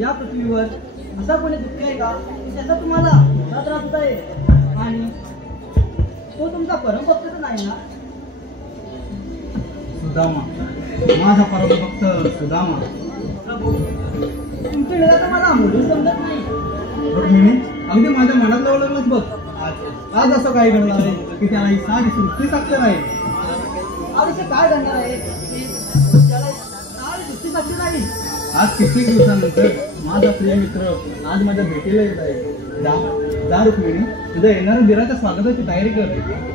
या पृथ्वीवर असा कोणी दुःखी आहे का त्याचा तुम्हाला त्रास होत आहे आणि तो तुमचा परमभक्त तर नाही ना? सुदामा, माझा परमभक्त सुदामा. तुमची वेळा तर मला मुली समजत नाही. रुक्मिणी, अगदी माझ्या मनात लावलंच बघ. आज असं काय घडणार आहे की त्याला ही सारी सृष्टी साक्षर आहे. आज असं काय घडणार आहे त्याला सारी सृष्टी साक्षर आहे. आज कित्येक दिवसानंतर माझा प्रिय मित्र आज माझ्या भेटीला येत आहे. जा रुक्मिणी, तुझ्या येणाऱ्या दिराच्या स्वागताची तयारी कर.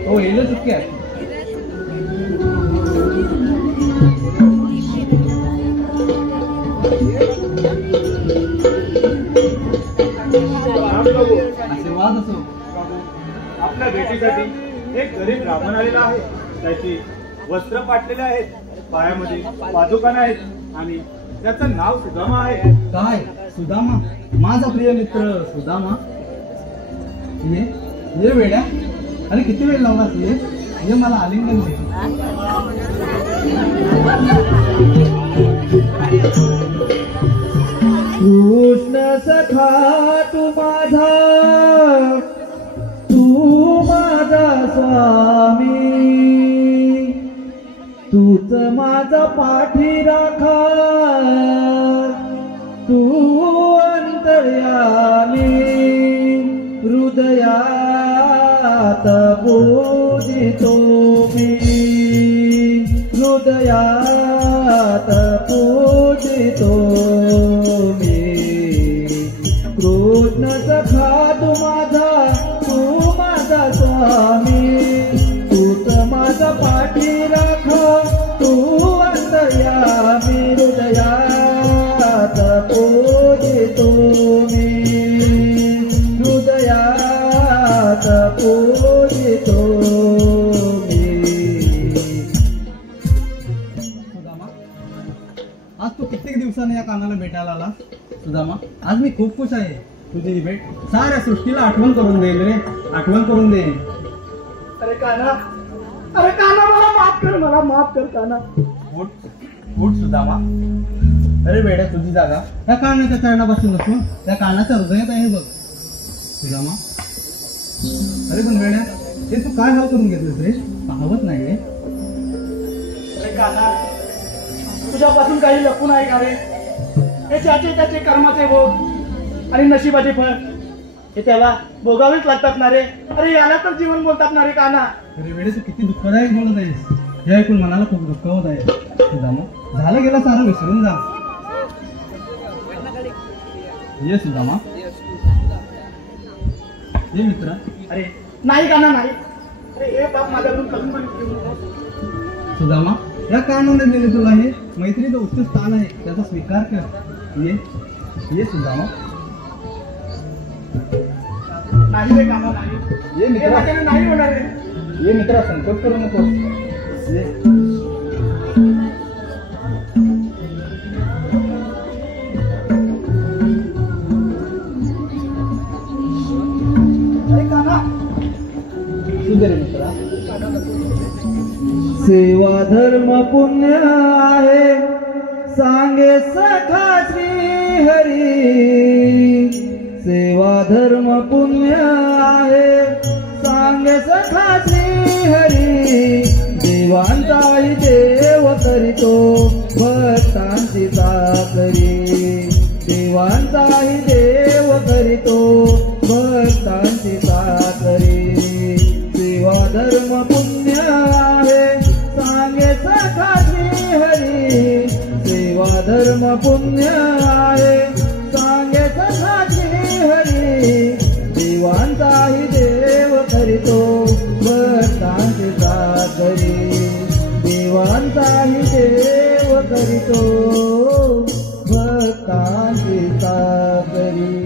हो येईल चुकी आहे. आशीर्वाद असो. आपल्या भेटीसाठी एक गरीब ब्राह्मण आलेला आहे. त्याची वस्त्र फाटलेले आहेत, पायामध्ये पादुका आहेत आणि त्याचं नाव सुदामा आहे. काय सुदामा? माझा प्रिय मित्र सुदामा. ये वेड्या, अरे किती वेळ लावलास? ये मला आलिंगन दे. कृष्ण सखा तू माझा स्वामी, तूच माझा पाठी राखा, तू अंतर्यामी, हृदयात पूजितो मी, हृदयात पूजितो मी. कृष्ण सखा तू माझा स्वामी, तूच माझा पाठी राखा, तू अंतर्यामी, हृदयात पूजितो मी, हृदयात पूजितो मी. सुदामा, आज तू कित्येक दिवसाने या कानाला भेटायला आला. सुदामा, आज मी खूप खुश आहे. तुझी ही भेट साऱ्या सृष्टीला आठवण करून देईल रे, आठवण करून देईल. अरे काना मला माफ कर काना. उठ सुदामा. अरे बेड्या, तुझी जागा त्या कानाच्या चरणापासून नसून त्या कानाच्या हृदयात आहे बघ. सुदामा, अरे पण बेड्या, ते तू काय हाल करून घेतलंस रे? पाहवत नाही रे. अरे काना, तुझ्यापासून काही लपून आहे का रे? हे त्याचे कर्माचे भोग आणि नशिबाचे फळ हे त्याला भोगावेच लागतात ना रे. अरे याला तर जीवन बोलतात ना रे काना. अरे वेळे, तू किती दुःखदायक बोलत आहेस. हे ऐकून मनाला खूप दुःख होत आहे. सुदामा, झालं गेलं सारं विसरून जा. ये सुदामा, ये मित्र. अरे नाही काना नाही. अरे हे बाप माझ्याकडून करून पण सुदामा, या कारणाने दिले तुला हे मैत्रीचं उच्च स्थान आहे, त्याचा स्वीकार कर. ये सुदामा. नाही रे काना नाही. ये मित्रा, नाही होणार रे. ये मित्रा, संकोच करू नको. ये. अरे काना, सुंदर मित्रा. सेवा धर्म पुण्य आहे सांगे सखा श्री हरी सेवा धर्म पुण्य आहे सांगे सखा श्री हरी देवांचाही देव करीतो भक्तांची चाकरी देवांचाही देव करीतो भक्तांची चाकरी सेवा धर्म पुण्य आहे सांगे सखा श्री हरी सेवा धर्म पुण्य आहे सांगे सखा श्री हरी देवांचाही देव करीतो भक्तांची चाकरी देवांचाही देव करीतो भक्तांची चाकरी.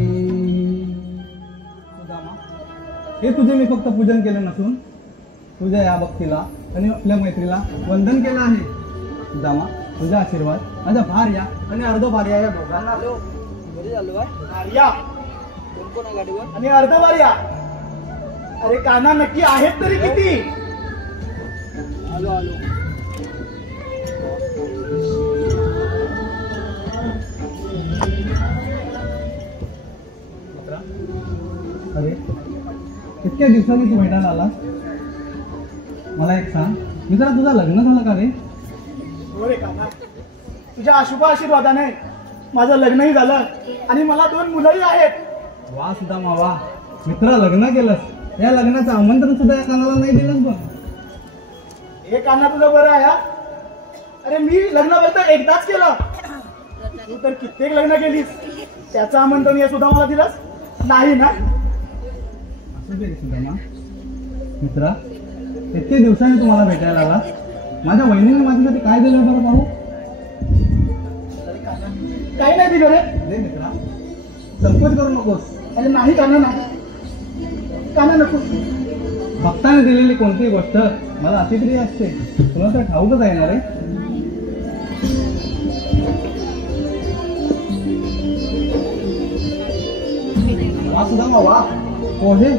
हे तुझे मी फक्त पूजन केलं नसून तुझ्या या भक्तीला आणि आपल्या मैत्रीला वंदन केलं आहे. सुदामा तुझा आशीर्वाद माझ्या भार्या आणि अर्ध भार्या या दोघांना भार्या आणि अर्ध भार्या. अरे काना नक्की आहेत तरी किती? अरे इतक्या दिवसांनी तू भेटायला आला. मला एक सांग मित्रा तुझं लग्न झालं का रे? हो रे काना तुझ्या अशुभ आशीर्वादाने माझं लग्नही झालं आणि मला 2 मुलंही आहेत. वा सुदामा वा मित्रा लग्न केलंस. या लग्नाचं आमंत्रण सुद्धा या कानाला नाही दिलंस बघ. हे काना तुझं बरं आहे. अरे मी लग्न फक्त एकदाच केलं तू तर कित्येक लग्न केलीस त्याचं आमंत्रण या सुद्धा मला दिलंस नाही ना? असं दे सुदामा. मित्रा इतके दिवसांनी तुम्हाला भेटायला आला. माझ्या वहिनीने माझ्यासाठी काय दिलं बरं पाहू? काही नाही दिलं रे. दे मित्रा संकोच करू नकोस. अरे नाही काना नाही काना नको. भक्ताने दिलेली कोणतीही गोष्ट मला अतिप्रिय असते. तुला तर ठाऊकच आहे ना रे. वा सुदामा वा पोहे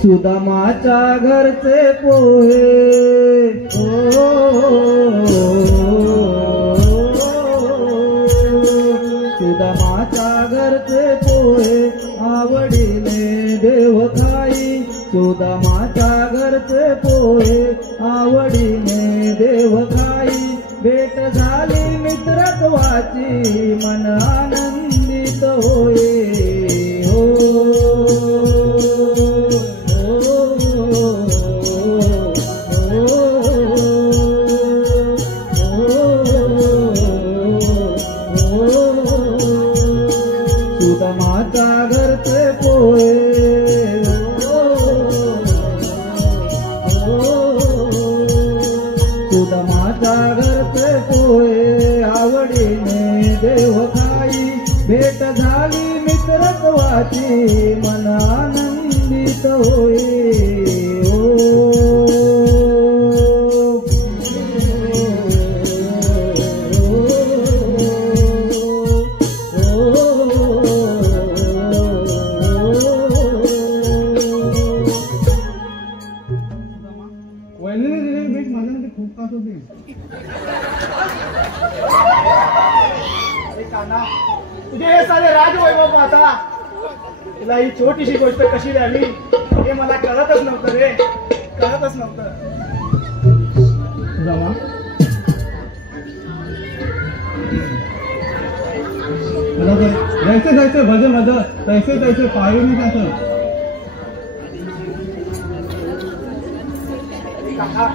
सुदामाच्या घरचे पोहे सुदामाच्या घरचे पोहे आवडीने देव खाई सुदामाच्या घरचे पोहे आवडीने देव खाई भेट झाली मित्रत्वाची मन आनंदित होये हो सुदामाच्या घरचे पोहे सुदामाच्या घरचे पोहे आवडीने देव खाई भेट झाली मित्रत्वाची मन आनंदित होई वहिनीने दिलेली भेट माझ्यासाठी खूप खास होती. अरे काना तुझे हे सारे राजवैभव पाहता तुला ही छोटीशी गोष्ट कशी द्यावी हे मला कळतच नव्हतं रे. कळतच नव्हतं. सुदामा मला जैसे जैसे भजन भज तैसे तैसे पायू मी त्याचं. काका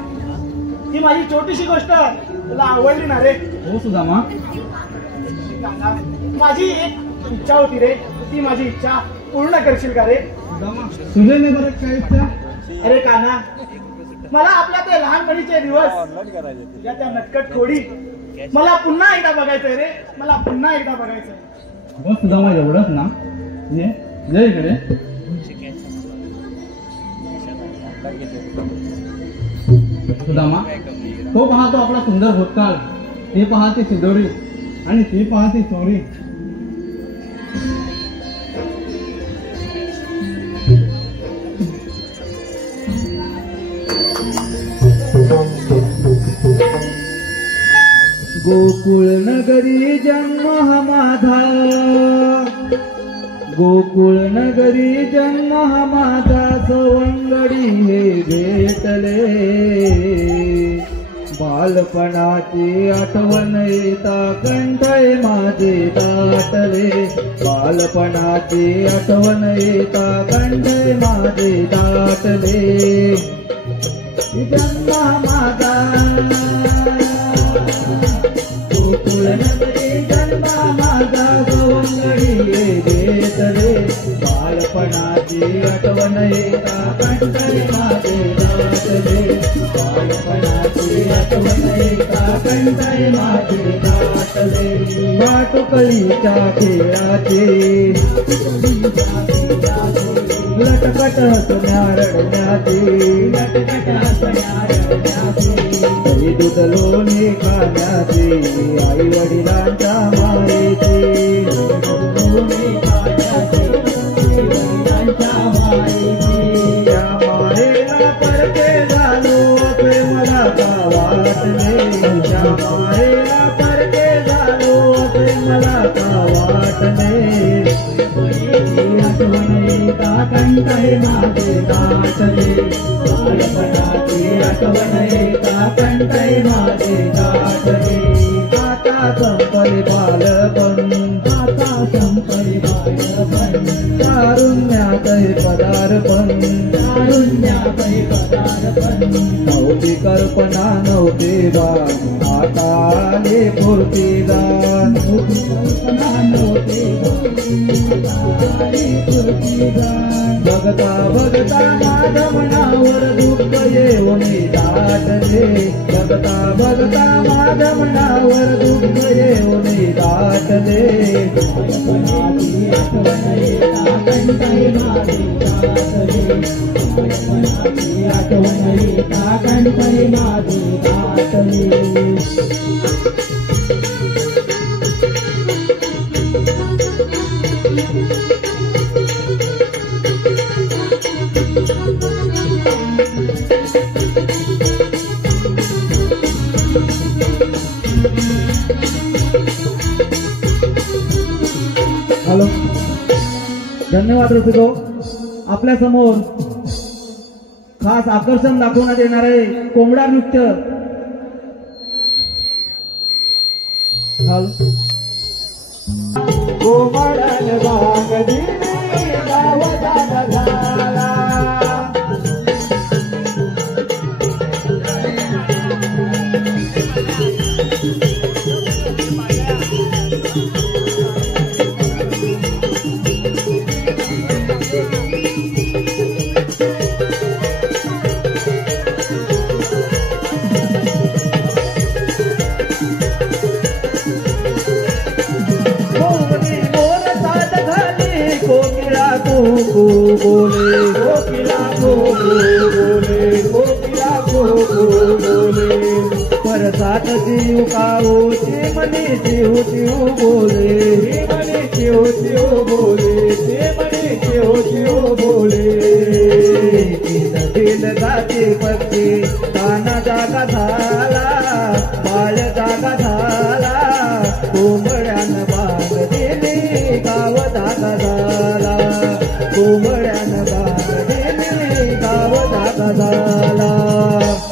ही माझी छोटीशी गोष्ट तुला आवडली ना रे? हो सुदामा. काका माझी एक इच्छा होती रे ती माझी इच्छा पूर्ण करशील का रे? सुदामा तुझे नाही बरं काय इच्छा? अरे काना मला आपल्या ते लहानपणीचे दिवस तुझ्या त्या नटकट खोडी मला पुन्हा एकदा बघायचंय रे. मला पुन्हा एकदा बघायचंय. बस सुदामा एवढंच ना. ये ये इकडे. सुदामा तो पाहतो आपला सुंदर भूतकाळ ती पाहते सिदोरी आणि ती पाहते चोरी. गोकुळ नगरी जन्म हा माझा, गोकुळ नगरी जन्म हा माझा, सवंगडी हे भेटले. बालपणाची आठवण येता कंठे माझे दाटले, बालपणाची आठवण येता कंठे माझे दाटले. जन्म माझा गोकुळ नगरी जन्म माझा, सवंगडी भेटले. बालपणाची आठवण येता कंठे माझे दाटले, बालपणाची आठवण येता कंठे माझे दाटले. भाटुकलीच्या खेळाचे लटकट हसण्या रडण्याचे, लटकट हसण्या रडण्याचे. दूध लोणी खाण्याचे, आई वडिलांच्या मायेचे, लोणी खाण्याचे, आई वडिलांच्या मायेचे. त्या मायेला परके झालो असे मला का वाटले, त्या मायेला परके झालो असे मला का वाटले. आठवण येता कंठे माझे दाटले, बालपणाची आठवण येता कंठे माझे दाटले. आता संपले बालपण, आता संपले बालपण, तारुण्यात हे पदार्पण, तारुण्यात हे पदार्पण. नव्हती कल्पना नव्हते बाण, आता आले पूर्तीदान, नव्हती कल्पना नव्हते बघता बघता माझ्या मनावर दुःख येऊन दाटले, बघता बघता माझ्या मनावर दुःख येऊन दाटले. बालपणाची आठवण येता कंठे माझे दाटले, बालपणाची आठवण येता कंठे माझे दाटले. हॅलो, धन्यवाद रसिको. आपल्या समोर खास आकर्षण दाखवण्यात येणार आहे कोंबडा नृत्य. हॅलो. कोंबड्याने भाग दिली गावाचा झाला, बोले कोकिला बोले, कोकिला बोले. परसात जीव काओ चिमणी चिव चिव बोले, चिमणी चिव चिव बोले, चिमणी चिव चिव बोले. दिल गाते पक्षी काना जागा झाला, बाळ जागा झाला. कोंबड्यान बाग दिली गाव जागा झाला, कोंबड्यान बाग दिली गाव जागा झाला.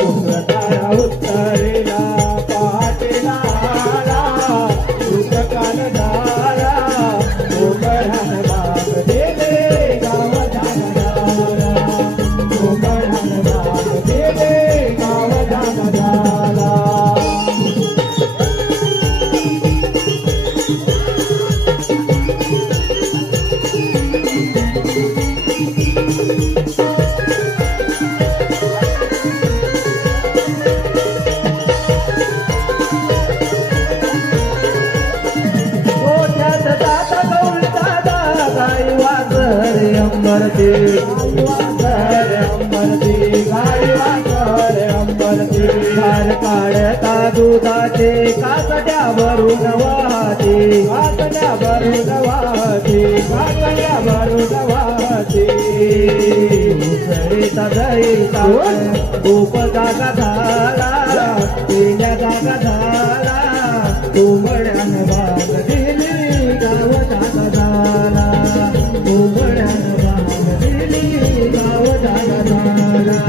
उमरताळा उत्तरेला पहाटेला आला, सुखकाल झाला. कोंबड्यान बाग दिली गाव जागा झाला, कोंबड्यान बाग दिली गाव जागा झाला. अंबरती गाई वासर अंबरती. धार काढता दुधाचे काकड्या भरून वाहते, काकड्या भरून वाहते, काकड्या भरून वाहते. उसळीचा दहीचा गोप जागा झाला, पिण्या जागा झाला. कोंबड्यान भाग दिली गाव जागा झाला कोंबड्यान भाग दिली गाव जागा झाला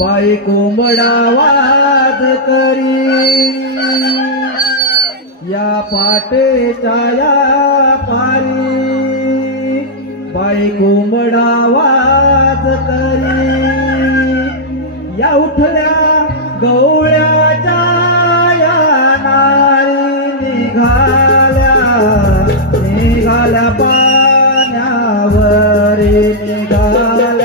बाई कोंबडा वाद करी या पाटेच्या या पारी बाई कोंबडा वाद करी या उठल्या गवळ्याच्या या नारी निघाल्या पाण्यावर निघाल्या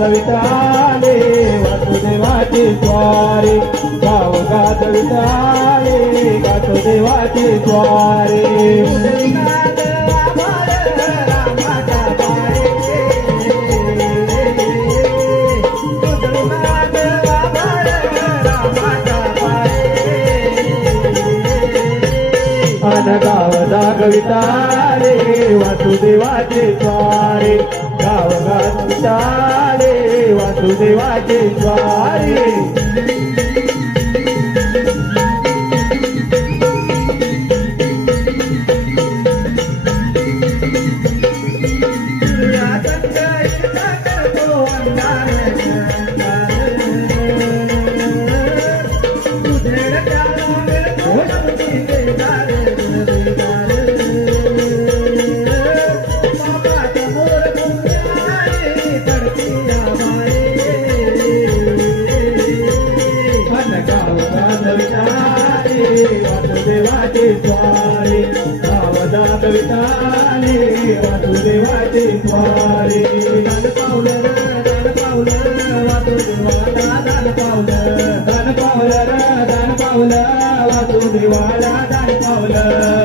गाविताले वासुदेवाचे द्वारे गाव गाविताले वासुदेवाचे द्वारे वासुदेवाचे स्वारे गावगात चाले वासुदेवाचे स्वारे वासुदेवाचे स्वारे गावगात विठाले वासुदेवाचे स्वारे दान पावलं वासुदेवाला दान पावलं वासुदेवाला दान पावलं वासुदेवाला दान पावलं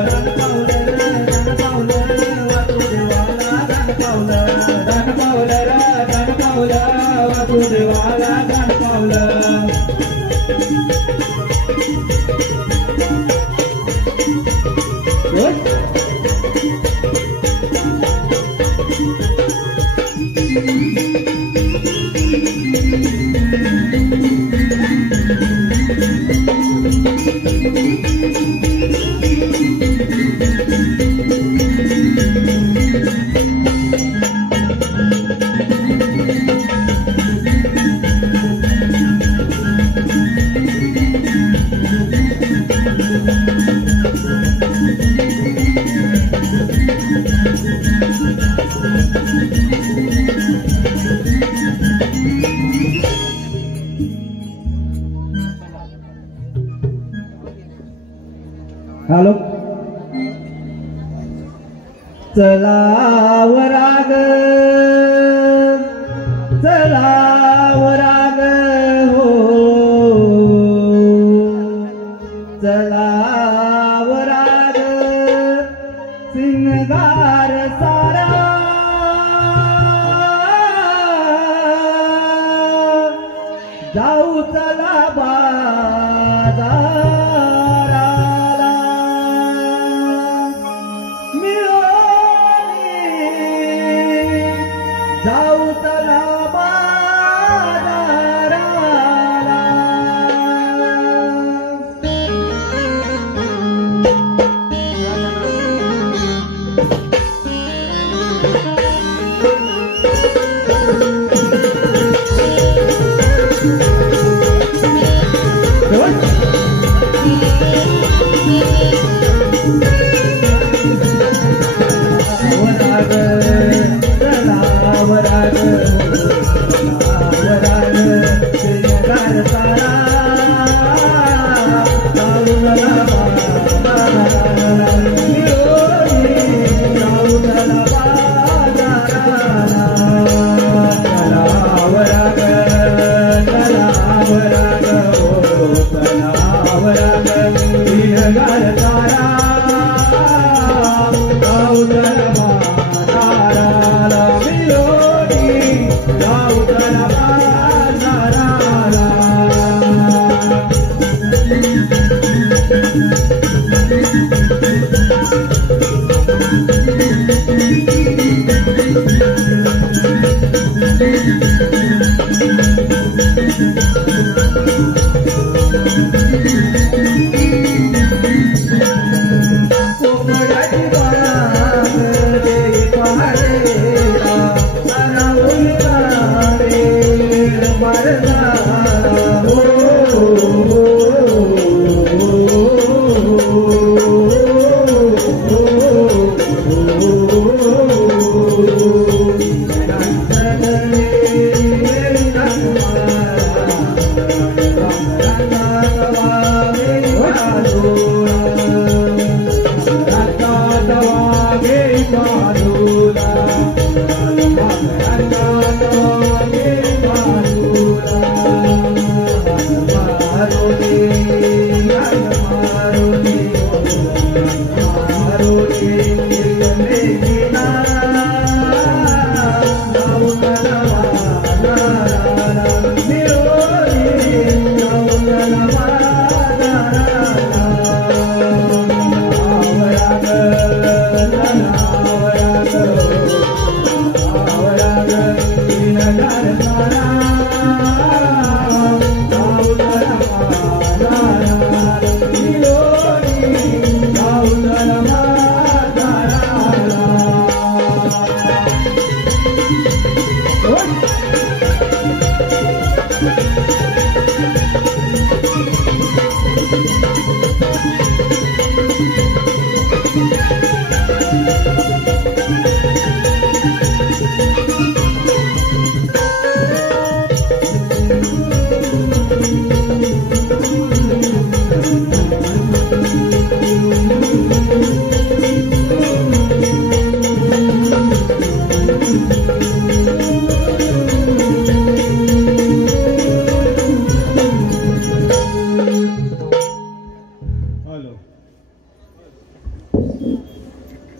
हॅलो चलावराग हो चलावराग सिंगार सारा जाऊ चला बाजाराला जाऊ चला बाजाराला Thank you.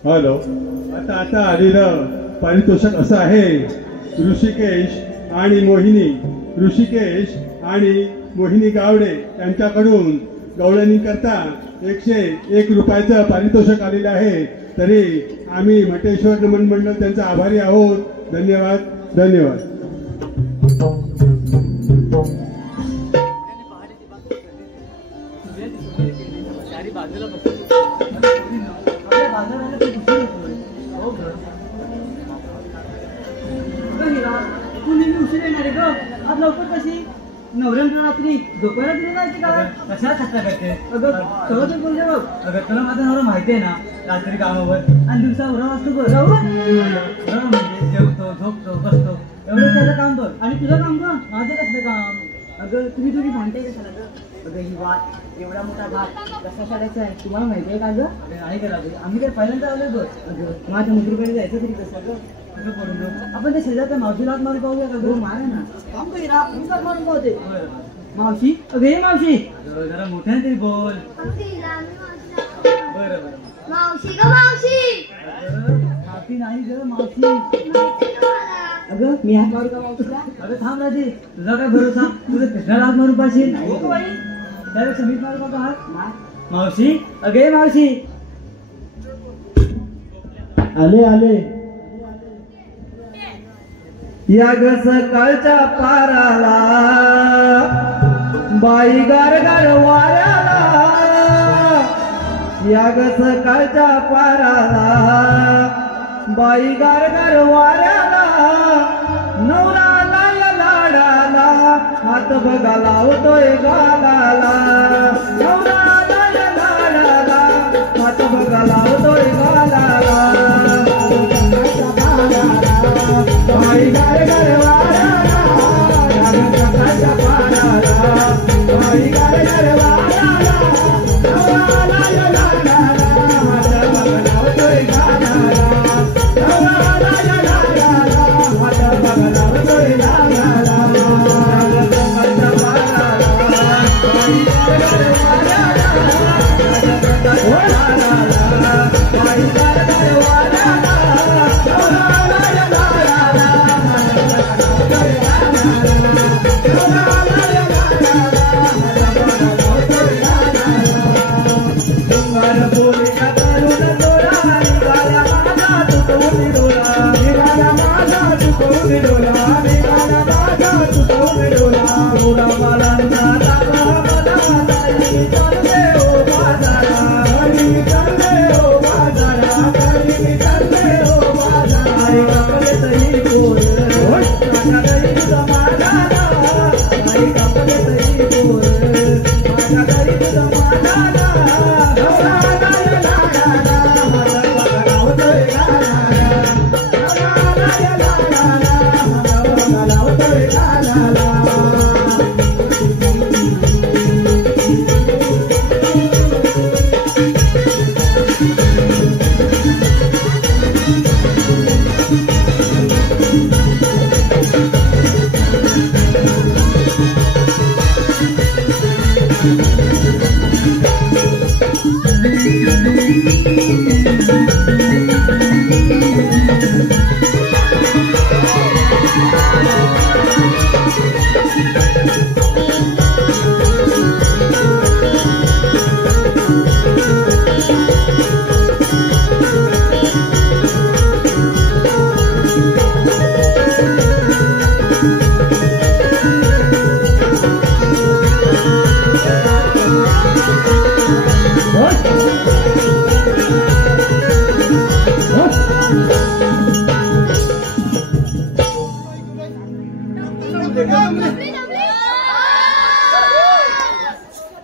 हॅलो. आता आलेलं पारितोषिक असं आहे, ऋषिकेश आणि मोहिनी गावडे यांच्याकडून गवळणी करता 101 रुपयाचं पारितोषिक आलेलं आहे. तरी आम्ही मटेश्वर नमन मंडळ त्यांचा आभारी आहोत. धन्यवाद. धन्यवाद. आज लवकर कशी नवऱ्यानं रात्री झोपायला दिली जायची का? कशाला थकता करते? अगं सगळं तर बोलते बघ. अगं तुला माझा नवरा माहिती आहे ना, रात्री कामावर आणि दिवसा उरा वाजतो बरोबर. म्हणजे जेवतो, झोपतो, बसतो, एवढं त्याचं काम बघ. आणि तुझं काम का? माझं कसलं काम? अगं तुम्ही भांडताय कशाला गं? अगं ही वाट, एवढा मोठा भात कसा काढायचा आहे तुम्हाला माहिती आहे का गं? अगं नाही करावं. आम्ही काय पहिल्यांदा आलोय बघ. अगं माझ्या मुलीकडे जायचं तरी कसं गं? अगं पडून जाऊ. आपण त्या शेजारच्या मावशीला हात मारून पाहूया का गं? मारा ना. काम करी ना, मी हात मारून पाहते. मावशी, अगं हे मावशी. अगं जरा मोठ्याने तरी बोल. बरं बरं. मावशी ग मावशी. अगं माफी नाही गं, माफी. अगं मी हात मारू का मावशीला? अगं थांब राजे, तुझा काय भरोसा? तुझं कृष्णाला हात मारून पाहिजे. हो का बाई? त्यापेक्षा मीच मारू का हात? मावशी, अगे मावशी. आले या ग सकाळच्या पाराला बाई गार वाऱ्याला, या ग सकाळच्या पाराला बाई गार वाऱ्याला, नवरा लाडाला हात बघा लावतोय गालाला, नवरा लाडाला हात बघा लावतोय गालाला, बाई गार वाऱ्याला, या ग सकाळच्या पाराला बाई गार वाऱ्याला, नवरा लाडाला हात बघा लावतोय गालाला, नवरा लाडाला हात बघा लावतोय गालाला, सकाळच्या पाराला बाई गार वाऱ्याला, बाई गार वाऱ्याला,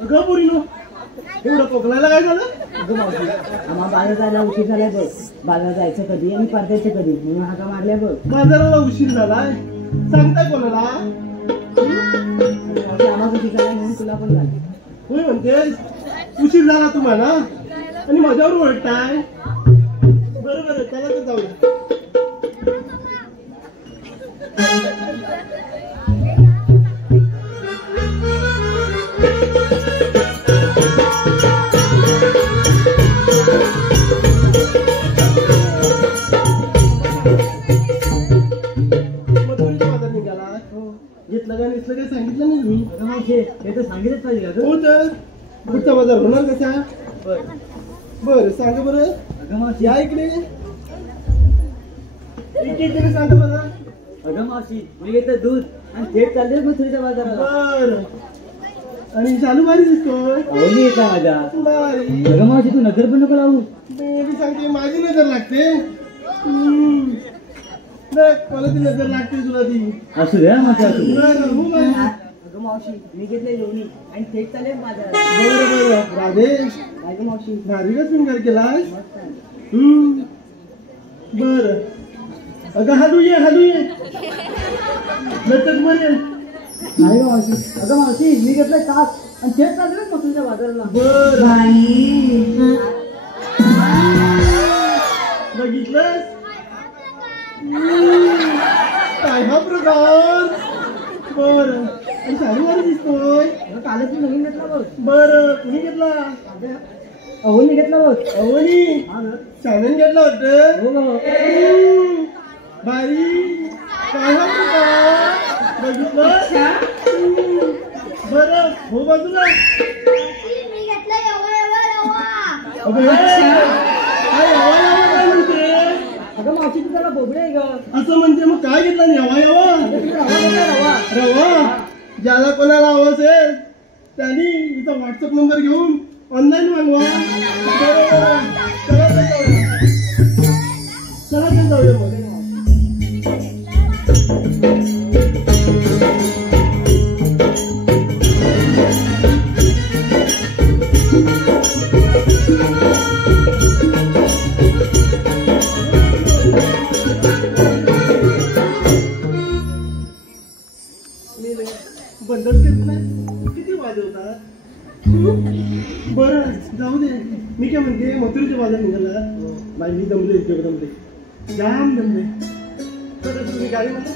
अगं पोरीनो एवढं कोकणाला काय झालं? अगं मावशी आम्हा बाजार जायला उशीर झालाय बघ. बाजार जायचं कधी आणि परतायचं कधी म्हणून हाका मारल्या बघ. बाजाराला उशीर झालाय सांगताय कोणाला? मावशी आम्हा उशीर झालाय म्हणून तुला पण झालं. होय म्हणते उशीर झाला तुम्हाला आणि माझ्यावर ओळखताय. बरं बरं चला तर जाऊया. घेतलं का नेसलं काय सांगितलं नाही मी. अगं मावशी हे तर सांगितलंच पाहिजे का हो गं? तर पुढचा बाजार होणार कसा? बर सांगा बरं. अगं मावशी या इकडे एक सांगा बरं. अगं मावशी मी घेतलं दूध आणि थेट चालले मथुरीच्या बाजाराला. बर आणि चालू भारी दिसतोय. आवली आहे का माझ्या? भारी. अगं मावशी तू नगर पण नको लावू. मी सांगते माझी नजर लागते. बघ मला ती नजर लागते तुला ती. असू द्या मावशी असू दे. बरं हो बाई. अगं मावशी मी घेतले लोणी आणि थेट चालले बाजारात. बरं बरं राधेश काय गं मावशी? भारी का शृंगार केलाय. मस्त आहे. बर अगं हलू ये लटक मरेल. नाही गं मावशी. अगं मावशी मी घेतलं ताक आणि थेट चालले मथुरीच्या बाजाराला. बर बघितलंस काय हा प्रकार. बर आणि साडी वारी दिसतोय. अगं कालच मी नवीन घेतला बघ. बर कुणी घेतला? अहोनी घेतला बघ. अवनी हा ना. चायनन घेतला वाटतं. हो गं. बाई काय हा प्रकार बघितलं. बर हो बाजूला. मी घेतलं रवा. अगं काय यावा म्हणते. अगं मावशी तू त्याला बोबडे आहे गं. असं म्हणते मग काय घेतला नाही यावा रवा. रवा. ज्याला कोणाला हवं असेल त्यांनी इथं व्हॉट्सअप नंबर घेऊन ऑनलाईन मागवा. चला तर जाऊया मग. बंदच घेत नाही. किती वाजवतात. बरं जाऊ दे. मी काय म्हणते मथुरीच्या बाजार निघाला. बाई मी दमले इतके दमले जाम दमले. तर तुम्ही गाडी म्हणा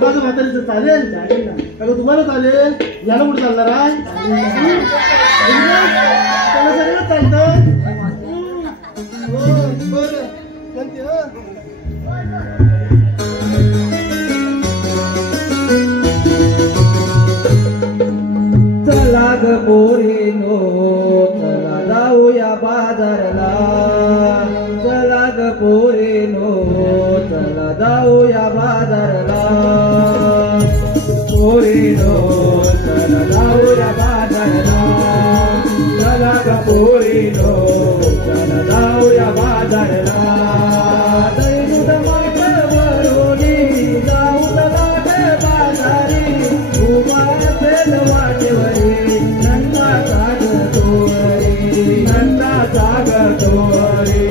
माझं म्हातारीचं चालेल. अगं तुम्हाला चालेल. याला कुठे चालणार आहे. त्याला सगळं चालतं. बरं म्हणते चला ग पोरीनो चला जाऊया बाजारला. चला ग पोरीनो चला जाऊया बाजारला. पोरीनो चला जाऊया बाजारला. चला ग पोरीनो चला जाऊया बाजारला. दैनुत माठावरोनी जाऊ लाट बाजारी. उभा असेल वाटेवरी नंदा जाग तोरी. नंदा जाग तोरी.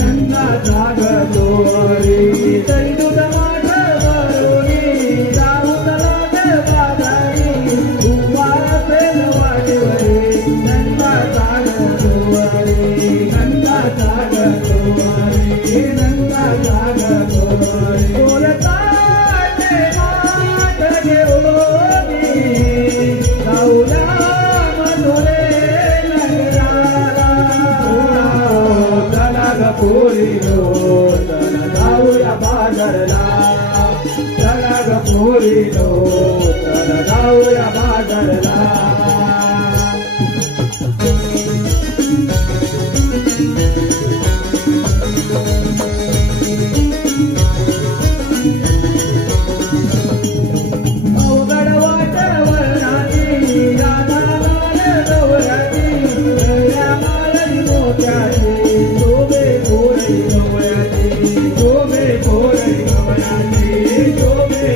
नंदा जाग तोरी. दैनुत माठावरोनी जाऊ लाट बाजारी. उभा असेल वाटेवरी नंदा जाग तोरी. नंदा जाग तोरी. नंदा जाग तोरी. बोलता ते माठ घेऊनी जाऊया मधुरे नगराला. चला ग पोरीनो चला जाऊया बाजारला. चला ग पोरीनो चला जाऊया बाजारला. अवघड वाटवरणाची राधा लाल गवळणी. गळ्या माळी मोत्याची शोभे पोरई गवळ्याची. शोभे पोरई गवळ्याची. शोभे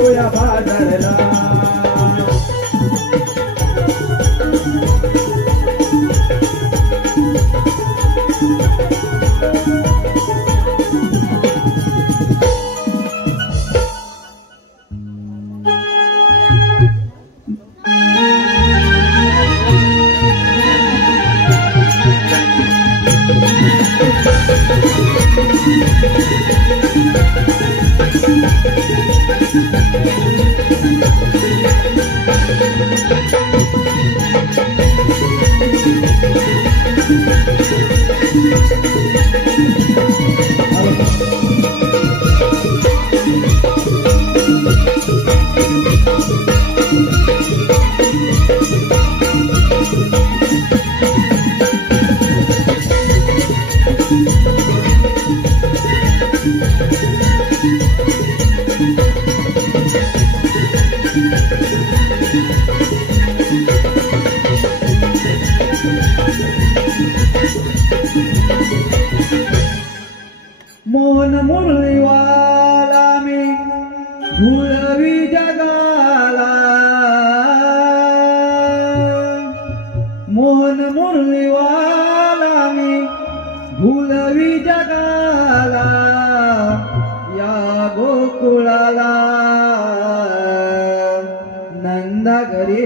जाऊया बाजारला. मोहन मुरलीवाला मी भुलवी जगाला. मोहन मुरलीवाला मी भुलवी जगाला. या गोकुळाला नंदा घरी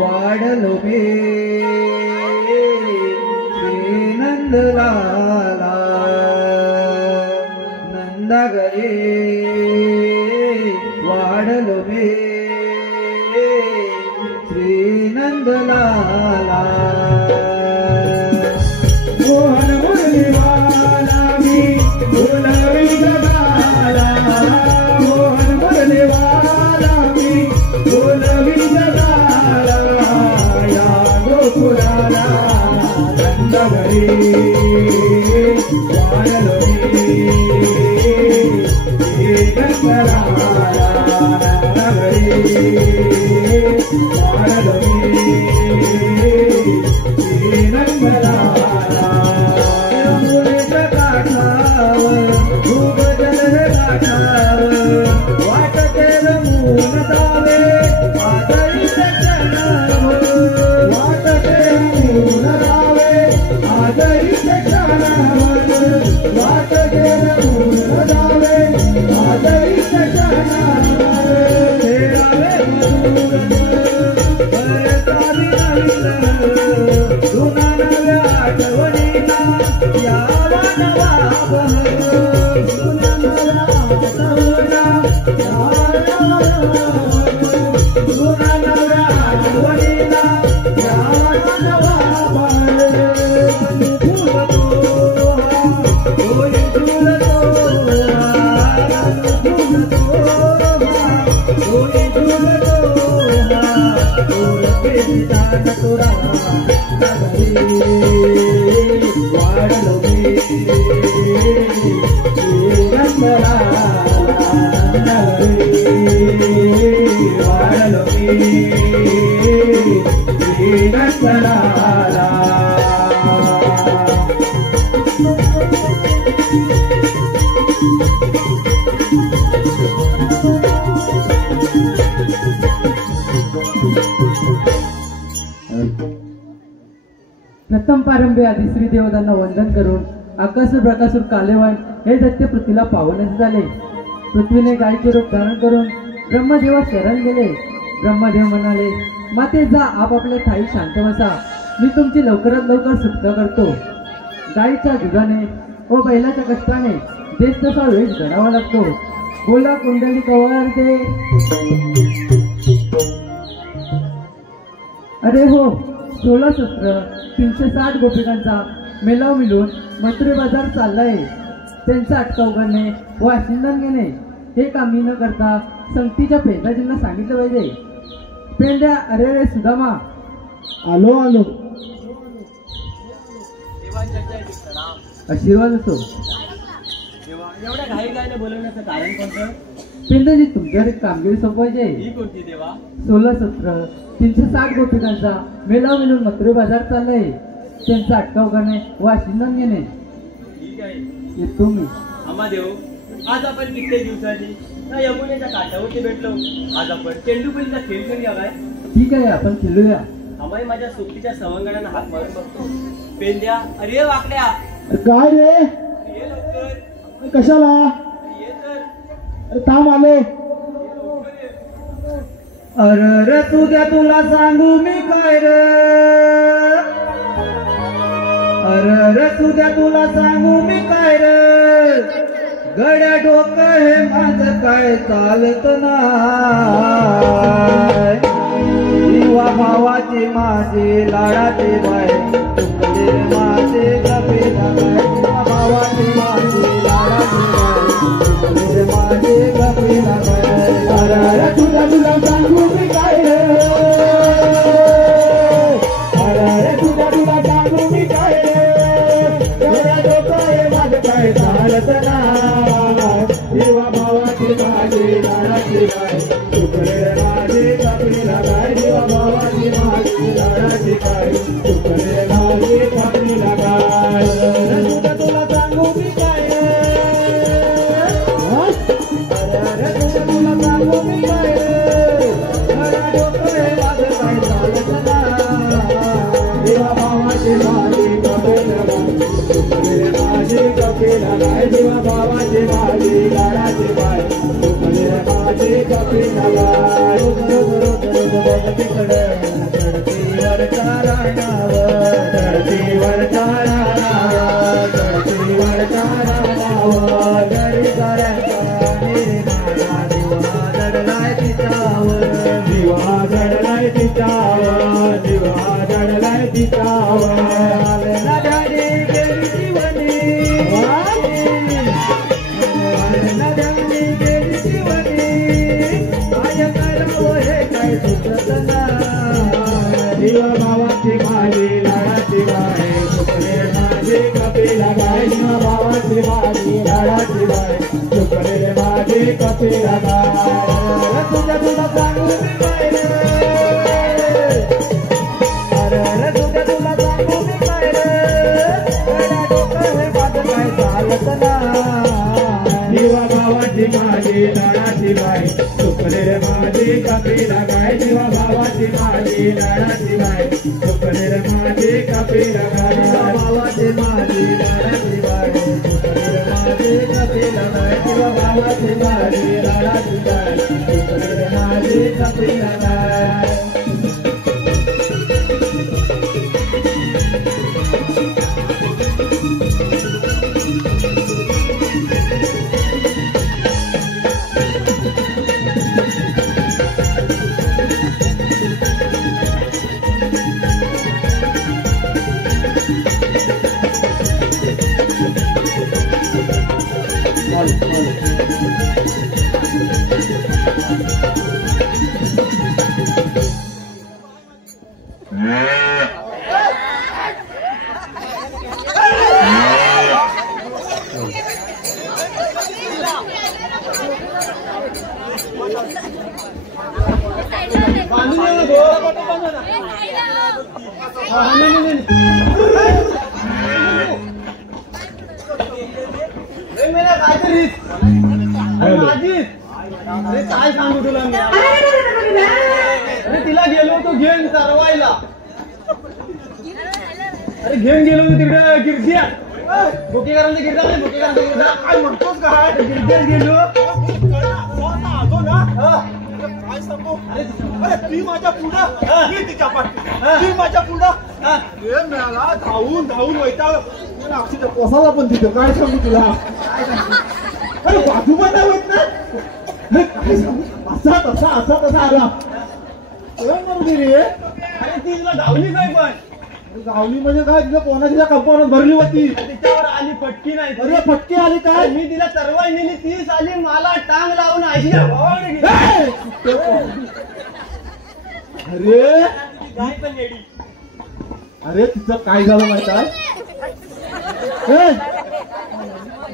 वाढलो मी नंदलाला. नंदागरे वाढलो मे श्री नंदलाला. मोहन मुरलीवाला मी भुलवी जगाला. मोहन मुरलीवाला मी भुलवी जगाला. या गोकुळाला नंदगरी वाढलो प्रथम पारंबे आधी श्री देवतांना वंदन करून आकासूर प्रकासूर कालेवान हे दैत्य पृथ्वीला पावनच झाले. पृथ्वीने गायीचे रूप धारण करून ब्रह्मदेवास शरण गेले. ब्रह्मदेव म्हणाले, माते जा आपापल्या ठाई शांत बसा. मी तुमची लवकरात लवकर सुटका करतो. गायीच्या दुधाने व बैलाच्या कष्टाने देश तसा वेश घडावा लागतो. बोला कुंडली कवळते. अरे हो, 16 शस्त्र 360 गोपिकांचा मेलाव मिळून मथुरे बाजार चाललाय. त्यांचा अटकाव करणे व आशिंदन घेणे हे काम मी न करता संगतीच्या पेंदाजींना सांगितलं पाहिजे. पेंड्या, अरे रे सुदामा. आलो आलो. आशीर्वाद असो. एवढ्या घाई गायने बोलवण्याचं कारण कोणतं? पेंदाजी तुमच्याकडे कामगिरी सोपवायची. ही कोणती देवा? 16 शस्त्र 360 गोपिकांचा मेलाव मिळून मथुरे बाजार चाललाय. त्यांचा अटकाव करणे व आशिंदन घेणे. ठीक आहे. येतो मी. आम्हा देव आज आपण कित्येक दिवसांनी त्या यमुनेच्या काठावरती भेटलो. आज आपण चेंडूपल्लीचा खेळ खेळूया काय? ठीक आहे, आपण खेळूया. आम्हाला माझ्या सोबतीच्या सवंगड्यांना हात मारून बघतो. पेंद्या, अरे वाकड्या, काय रे ये लवकर, कशाला ये तर, अरे थांब आलो. अरे रे तुझ्या तुला सांगू मी काय रे, अरे रे तुझ्या तुला सांगू मी काय रे, गड्या डोकं हे माझं काय चालत नाही. जीवा भावाची माझी लाडाची बाय, तुकडे माझे गपेला बाय. जीवा भावाची माझी लाडाची बाय, तुकडे माझे गपेला बाय. अरे तुझ्या तुला सांगू मी काय रे, अरे तुझ्या तुला सांगू मी काय रे, एवढ्या डोकं हे माझं काय चालत नाही. जीवा भावाची माझी लाडाची बाय, तुकडे माझे गपेला बाय. जीवा भावाची माझी लाडाची बाय, तुकडे माझे गपेला बाय. अरे तुझ्या तुला सांगू मी काय रे, अरे तुझ्या तुला सांगू मी काय रे, एवढ्या डोकं हे माझं काय चालत नाही. जीवा भावाची माझी गपेला बाय, तुकडे माझे गपेला बाय. जीवा भावाची माझी लाडाची बाय, तुकडे माझे गपेला बाय. धरतीवरच्या रानावर, धरतीवरच्या रानावर, धरतीवरच्या रानावर, दरीकऱ्यांचा निर्माणा दिवा जडलाय तिच्यावर, दिवा जडलाय तिच्यावर, दिवा जडलाय तिच्यावर. आले ना ध्यानी गेली जीवनी, आले ना ध्यानी गेली जीवनी, काय करावं हे काय सुचत नाही. जीवा भावाची माझी लाडाची बाय, तुकडे माझे कपेला बाय. जीवा भावाची माझी लाडाची बाय, तुकडे माझे कपेला बाय. तुझ्या तुला सांगू मी काय रे, अरे तुझ्या तुला सांगू मी काय रे, एवढ्या डोकं हे माझं काय चालत नाही. जीवा भावाची माझी लाडाची बाय, तुकडे माझे कपेला बाय. जीवा भावाची माझी लाडाची बाय, तुकडे माझे कपेला बाय. जीवा भावाची माझी लाडाची बाय, तुकडे माझे कपेला बाय. जीवा भावाची माझी लाडाची बाय, तुकडे माझे कपेला बाय. काय सांगू तुला मी, अरे तिला गेलो तो घेऊन तरवायला, अरे घेऊन गेलो मी तिकडे गिरद्या भोकेकरांचा गिरदा नाही, भोकेकरांचा गिरदा काय म्हणतोस काय, गिरद्याच गेलो. काय सांगू, अरे ती माझ्या पुढं, मी तिच्या पाठी, ती माझ्या पुढं, हे मिळाला धावून धावून वैताग अक्षरशः कोसाला पण तिथं. काय सांगू तुला, अरे बाजू पण नाही होत ना, काय सांगू, असा तसा असा तसा आला रे. अरे ती तुला धावली काय पण, धावली म्हणजे काय, तिला कोणाच्या कंपाऊंड भरली होती, तिच्यावर आली फटकी नाही. अरे फटके आली काय, मी तिला तरवाई नेली, ती आली मला टांग लावून आईच्या भावाकडे गेली. अरे काय पण येडी. अरे तिचं काय झालं माहिती आहे,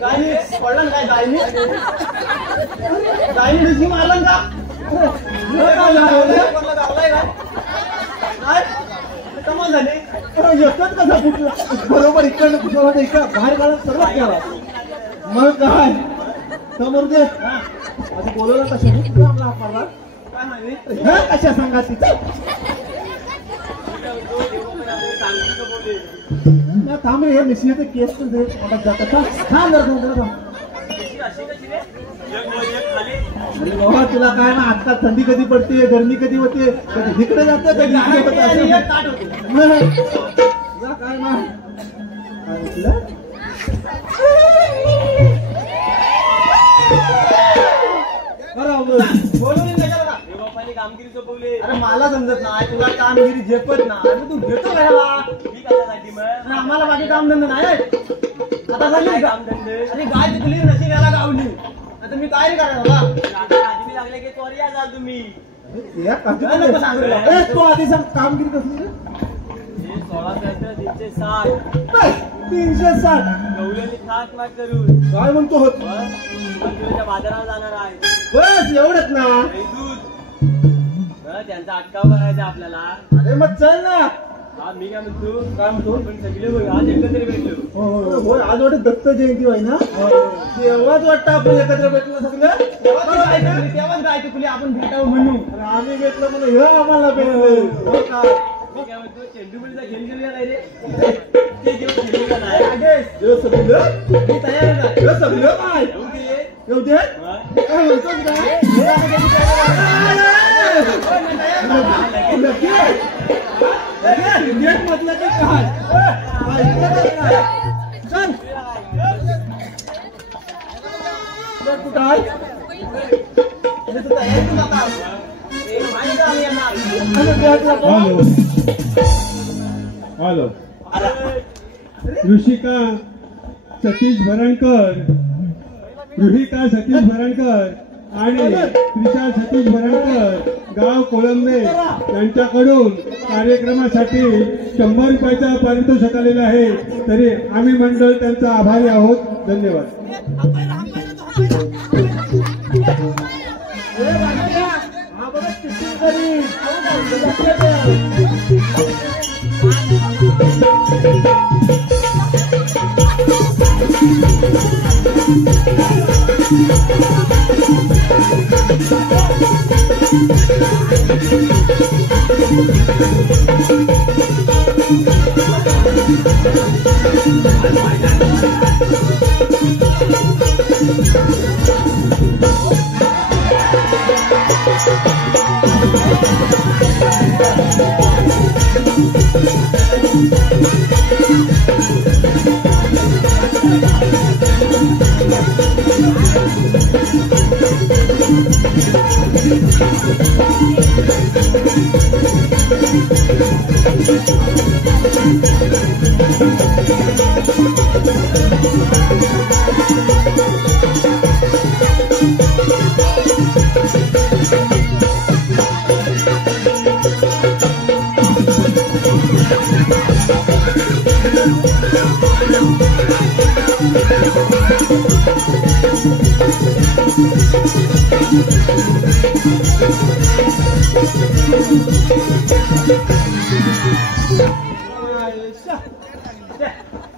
गायनी पडलं ना काय, गायनी गायनी डुसकी मारलं का, काय झालं? गावलाय का काय कमाल झाली. एकच कसा फुटला, बरोबर इकडनं कुठला इकडं बाहेर काढून सर्व केला. मग काय समोर दे आता बोलवलं कशाने तुला आपला वापरला काय माहिती कशा सांगा तिचं थांब रे हे मिशियाचं केस तर दे थांब जरा अरे बाबा तुला काय ना आजकाल थंडी कधी पडते गरमी कधी होते कधी इकडे जाते कधी इकडे होते तुला काय ना बरोबर बोलून कशाला का? बापाने कामगिरी सोपवले. अरे मला समजत नाही तुला कामगिरी झेपत ना अरे तू घेतो कशाला मी कशासाठी मग? अरे आम्हाला बाकी कामधंदा नाही आता झाली काय का? कामधंदे? अरे गाय तुली नशीब याला गावली आता मी काय करायला बाबा आता काजीबी लागले की चोरी जाल तुम्ही. या काय नको सांगू रे. ए, तू आधी सांग कामगिरी कसली रे? हे 16 सहस्त्र 360 360 गवलेली थाट माट करून काय म्हणतो होत किलोच्या बाजारावर जाणार आहे. बस एवढंच ना दही दूध त्यांचा अटकाव करायचा आपल्याला. अरे मग चल ना हा मी काय म्हणतो पण सगळे बघ आज एकत्र भेटलो. हो आज वाटत दत्त जयंती होय ना तेव्हाच वाटतं आपण एकत्र भेटलो सगळं तेव्हाच गाय तुली आपण भेटावं म्हणून अरे आम्ही भेटलो म्हणून हे आम्हाला भेटलं हो का मी काय म्हणतो चेंडूबळीचा खेळ खेळूया नाही रे. ते जेवण खेळूया नाही. राजेश, हे सगळं मी तयार आहे हे सगळं काय येऊन दे. येऊ दे मग? काय म्हणतोस काय नेट म्हटलं की काय चल कुठं आहे मी तर तयार आहे आता. माहिती का आम्ही येणार? हॅलो हॅलो ऋषिका सतीश भरणकर रुहिका सतीश भरणकर आणि त्रिशा सतीश भरणकर गाव कोळंबे यांच्याकडून कार्यक्रमासाठी 100 रुपयाचा पारितोषिक आलेलं आहे तरी आम्ही मंडळ त्यांचा आभारी आहोत धन्यवाद हा बघा टिफिन करी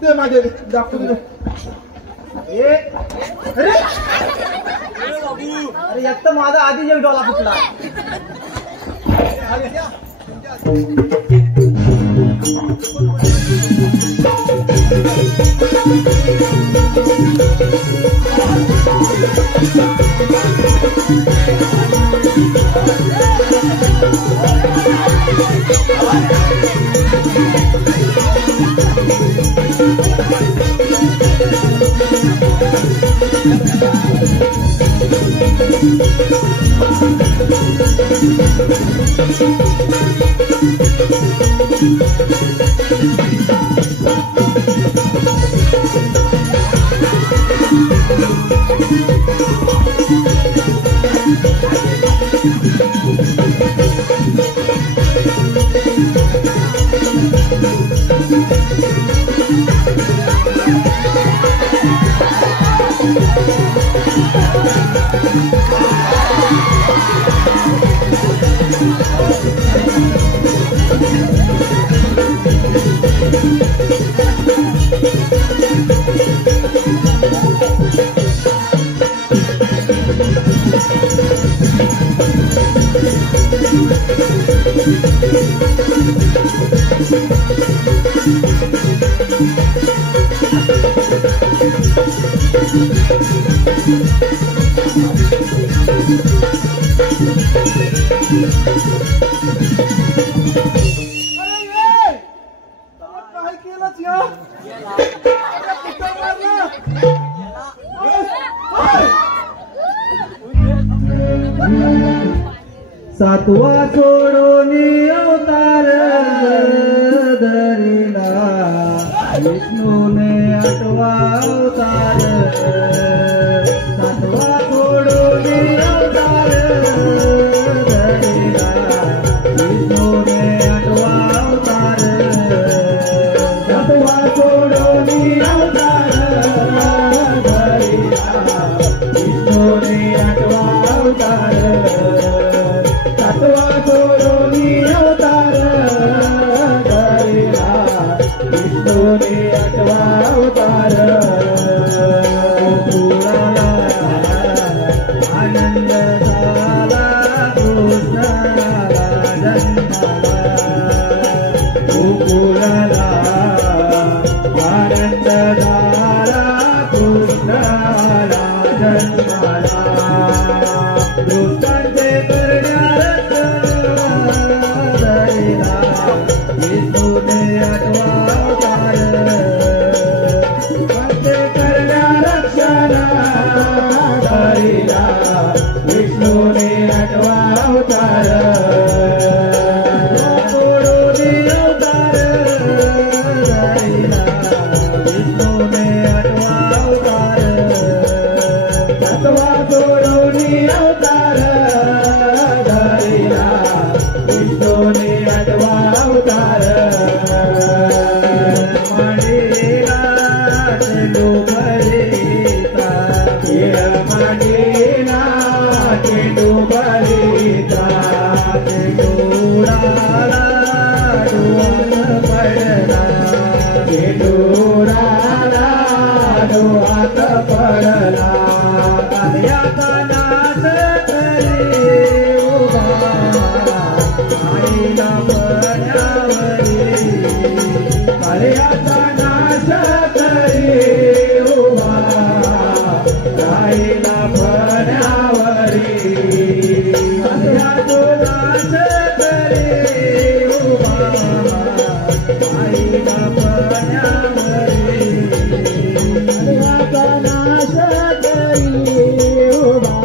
ते माझे दाखवून दे अरे अरे एक तर माझा आधीच एक डोला फुटला काय केलंच या कुठं मारलं? सातवा सोडोनी अवतार धरिला विष्णूने आठवा अवतार सातवा सोडोनी अवतार धरिला विष्णूने आठवा अवतार सातवा सोडोनी अवतार धरिला विष्णूने आठवा अवतार सातवा सोडोनी अवतार धरिला विष्णूने आठवा अवतार गोकुळाला आनंद झाला कृष्णाला जन्माला गोकुळाला आनंद झाला कृष्णाला जन्माला दोस्तांचे करण्यात धरिला विष्णूने आठवा अवतार भक्ते करण्या रक्षणा धरिला विष्णूने आठवा अवतार सोडोनी अवतार धरिला विष्णूने आठवा अवतार सातवा सोडोनी अवतार धरिला विष्णूने आठवा अवतार मांडीला चेंडू भरिता मांडीला चेंडू भरिता चेंडू उडाला डोहात पडला चेंडू उडाला डोहात पडला काल्याचा नाच करी उभा आईला पण्यावरी काल्याचा नाच करी उभा आईला पण्यावरी काल्याचा नाच करी उभा आईला पण्यावरी काल्याचा नाश करी उभा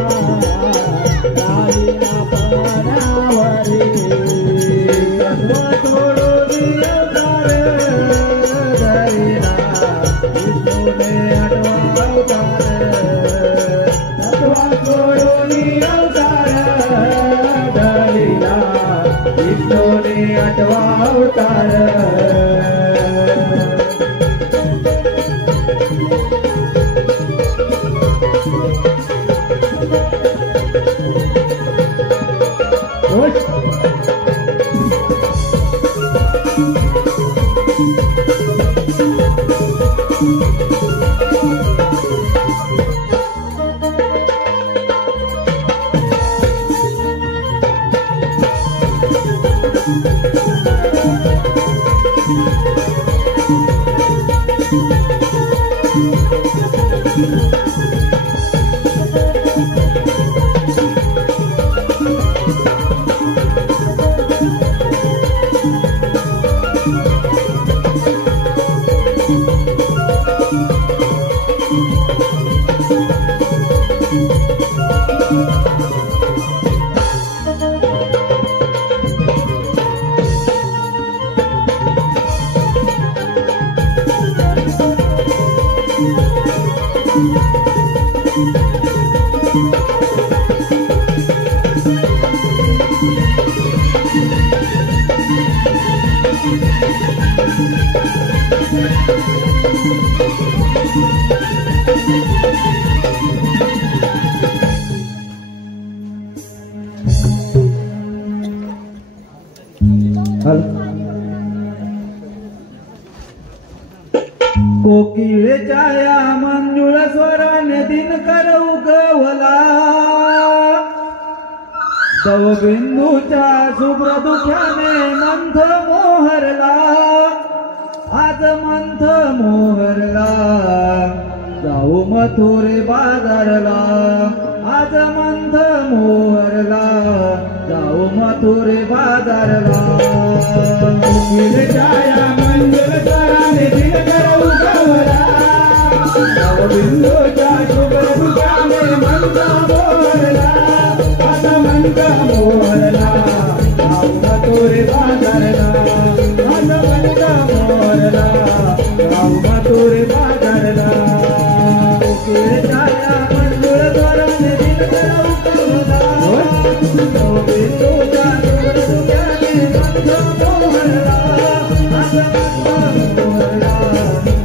आईला पण्यावरी तत्व सोडोनी अवतार धरिला विष्णूने आठवा अवतार तत्व सोडोनी अवतार धरिला विष्णूने आठवा अवतार कोकिळेच्या या मंजुळ स्वराने दिनकर उगवला दवबिंदूच्या शुभ्र दुख्याने मंथ मोहरला, आज मंथ मोहरला, जाऊ मथुरे बाजारला, आज मंथ मोहरला, जाऊ मथुरे बाजारला. छाया मंजुल स्वराने दिनकर उगवला, दवबिंदूच्या शुभ्र दुख्याने मंथ मोहरला, आज मंथ मोहरला, जाऊ मथुरे बाजारला, आज मंथ मोहरला, जाऊ मथुरे बाजारला. छाया मंजुळ स्वराने दिनकर उगवला, दवबिंदूच्या शुभ्र दुख्याने मंथ मोहरला, आज मंथ मोहरला,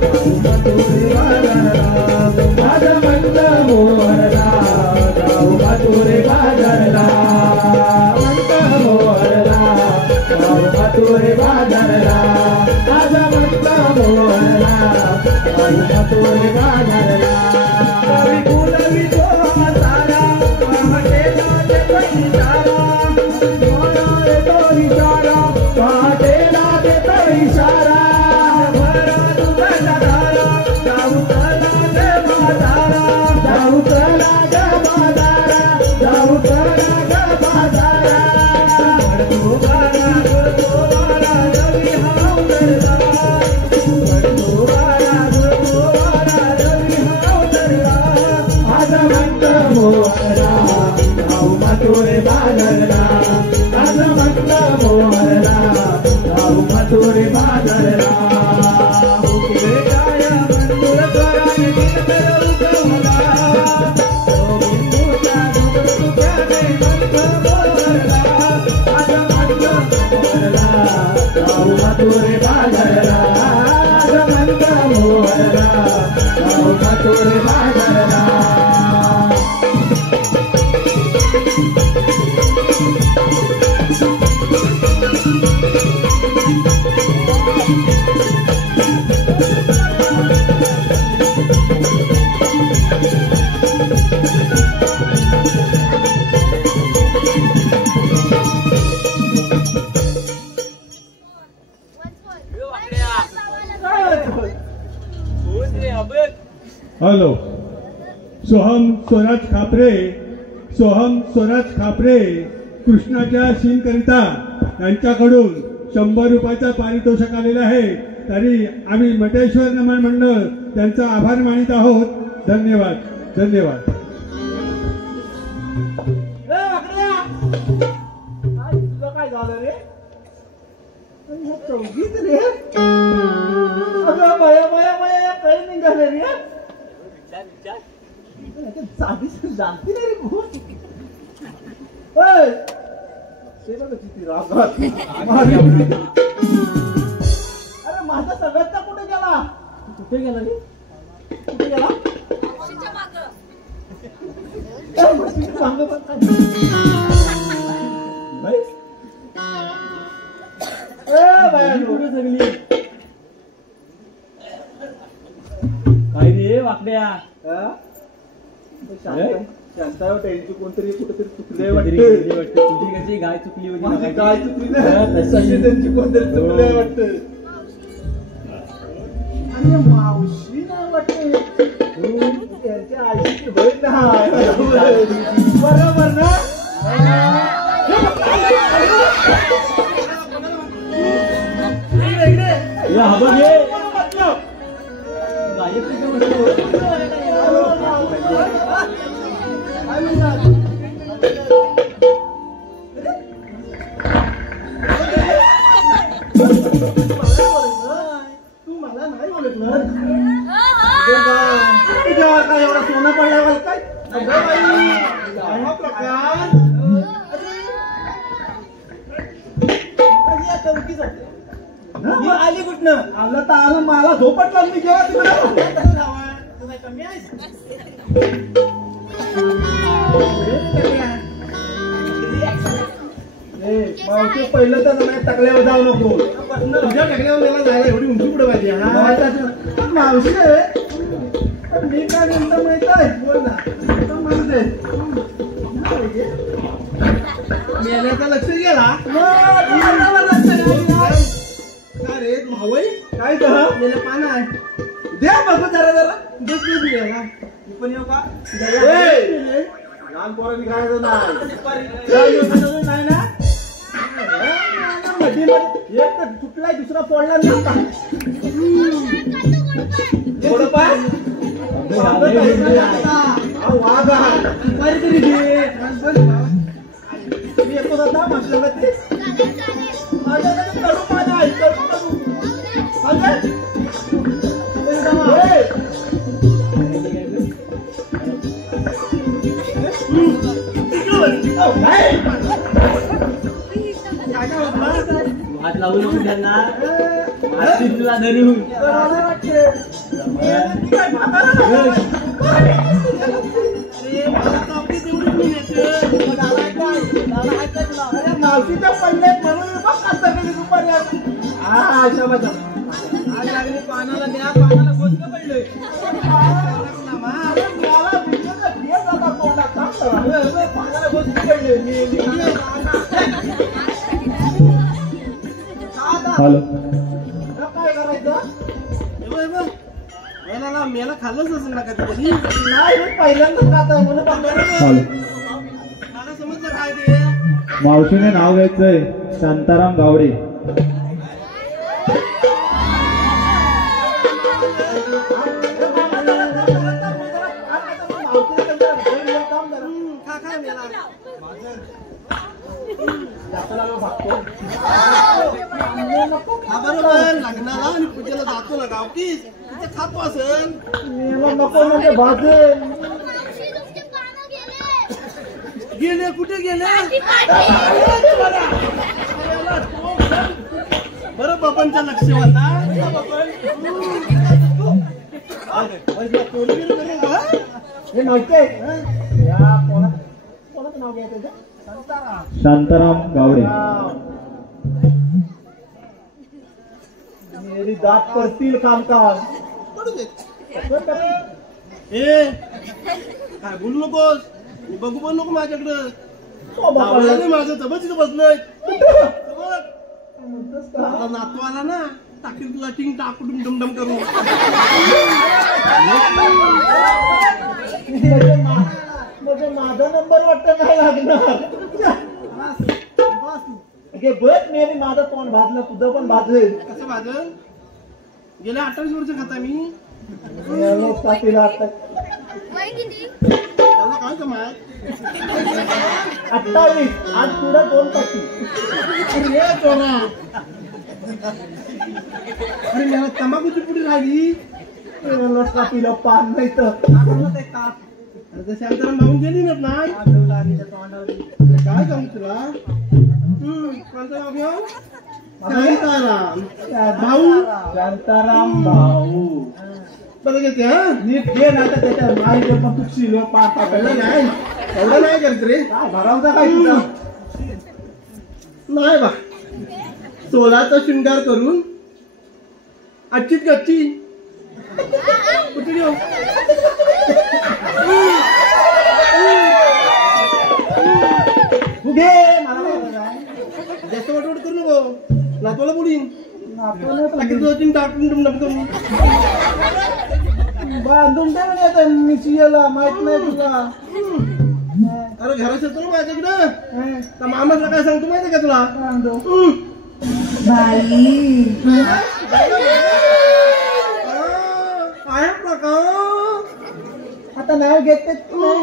जाऊ मथुरे बाजारला. आज मंथ मोहरला, जाऊ मथुरे बाजारला, मंथ मोहरला, जाऊ मथुरे बाजारला, आज मंथ मोहरला, जाऊ मथुरे बाजारला. कवी कुलवी तो सारा पहाटेला देतो इशारा, डोळ्यात तो इशारा, पहाटेला देतो इशारा, भरा दुधाचा धारा, जाऊ चला गे बाजारा, जाऊ चला ग बाजारा, जाऊ चला ग बाजारा. पडतो वारा, गुळतो वारा, रवी हावरला, पडतो वारा, गुळतो वारा, रवी हावरला. आज मंथ मोहरला, जाऊ मथुरे बाजारला, आज मंथ मोहरला, जाऊ मथुरे बाजारला. उकळे छाया मंजुळ स्वराने दिनकर उगवला, दवबिंदूच्या शुभ्र दुख्याने मंथ मोहरला, आज मंथ मोहरला, जाऊ मथुरे बाजारला, आज मंथ मोहरला, जाऊ मथुरे बाजारला. हॅलो, सोहम स्वराज खापरे कृष्णाच्या शीनकरिता यांच्याकडून 100 रुपयाचं पारितोषिक आलेलं आहे. तरी आम्ही मटेश्वर नमन मंडळ त्यांचा आभार मानित आहोत. धन्यवाद धन्यवाद. तुझं काय झालं रे? चौघीच रे. अगं बया बया बया काही निघाले रे. जाणती नाही रे भूत. ते बघ किती रागात. अरे माझा सगळ्याचा कुठे गेला? कुठे गेला रे? कुठे गेला? म्हशीचं मागं पण काय? बाई? बाया कुठे सगळी? काय रे वाकड्या? शांताराव त्यांची कोणतरी कुठेतरी चुकले वाटते वाटते. तुझी कशी गाय चुकली माझी होती गाय चुकली ना, तशी त्यांची कोणतरी चुकले वाटते. आणि मावशी नाही वाटते, त्यांच्या आईची बहीण नाही. बरोबर ना? या हा बघ हे गायत्री का म्हणतो? तू मला नाही ओळखलं? तुझ्यावर काय एवढा सोनं पडल्यावर काय? अगं बाई, काय प्रकार? ही आली कुठनं? आलं तर आलं, मला झोपटला मी जेव्हा तिकडे कमी आहे. मावशी पहिलं तर नाही टाकल्यावर जाऊ नको. तुझ्या टाकल्यावर त्याला जायला एवढी उंची पुढे पाहिजे. मावशी मी काय म्हणतो माहित आहे? बोल ना. म्हणते मेल्याचा लक्ष गेला का रे भाऊ काय करा मेल्या पान आहे द्या बघू जरा देख मेला मी पण येऊ का लहान पोरांनी खायचं नाही नाही ना मध्ये एक तर तुटलाय दुसरा पडला नाही थोडंफार वाघ तरी मी येतो जाता म्हटलं ते माझ्याकडे कडू पाणी आहे कडू हात लावू नको त्यांना तुला धरून मावशीच्या पडल्यात म्हणून दुपारी हा शाबास पानाला द्या पानाला गोष्ट पडलोय हॅलो काय करायचं मेला खाल्लंच असेल ना कधीतरी नाही मी पहिल्यांदाच खात आहे म्हणून हॅलो मला समजलं काय ते मावशीने नाव घ्यायचंय शांताराम गावडे. खा खा मेला हा बरोबर लग्नाला आणि पूजेला जातो ना गावकीच तिथे खातो असेल नको म्हणजे भाजे गेले कुठे गेले बरं बाबांच्या लक्ष होता हे नव्हते या कोणाचं नाव घ्यायचं शांताराम गावडे. मेरी दात करतील कामकाज ए काय बोलू नकोस बघू पण नको माझ्याकडं माझं तबच तिथं बसलोय आता नातू आला ना टाकील तुला टिंग टाकून डमडम करू म्हणजे माझा नंबर वाटतं नाही लागणार घे बस मेरी माझं तोंड भाजलं तुझं पण भाजलं कसं भाजल गेल्या 28 वर्ष खाता मी तिला आता वय किती? त्याला काय कमाय 28 आज पुढे 2 टाकी अरे चोरा अरे मला तंबाखूची पुढे राहिली तिला पान नाही तर अरे ते शांताराम भाऊ गेली ना नाही काय सांगू तुला कोणतं नाव घेऊ शांताराम भाऊ शांताराम भाऊ बरं घेते हा नीट घे ना तर त्याच्या माहिती पण तू शिलो पाच एवढं नाही एवढं नाही करत रे काय भरावता काय तुझा नाही बा सोलाचा शृंगार करून आजचीच गच्ची कुठे घेऊ तू घे मला काय जास्त वाटवट करू नको नातवाला बोलीन टाकून बांधून दे म्हणजे मी सियाला माहित नाही तुला अरे घरात येतो ना माझ्याकडं तर मामाला काय सांगतो माहिती का तुला काय प्रकार आता नाही घेते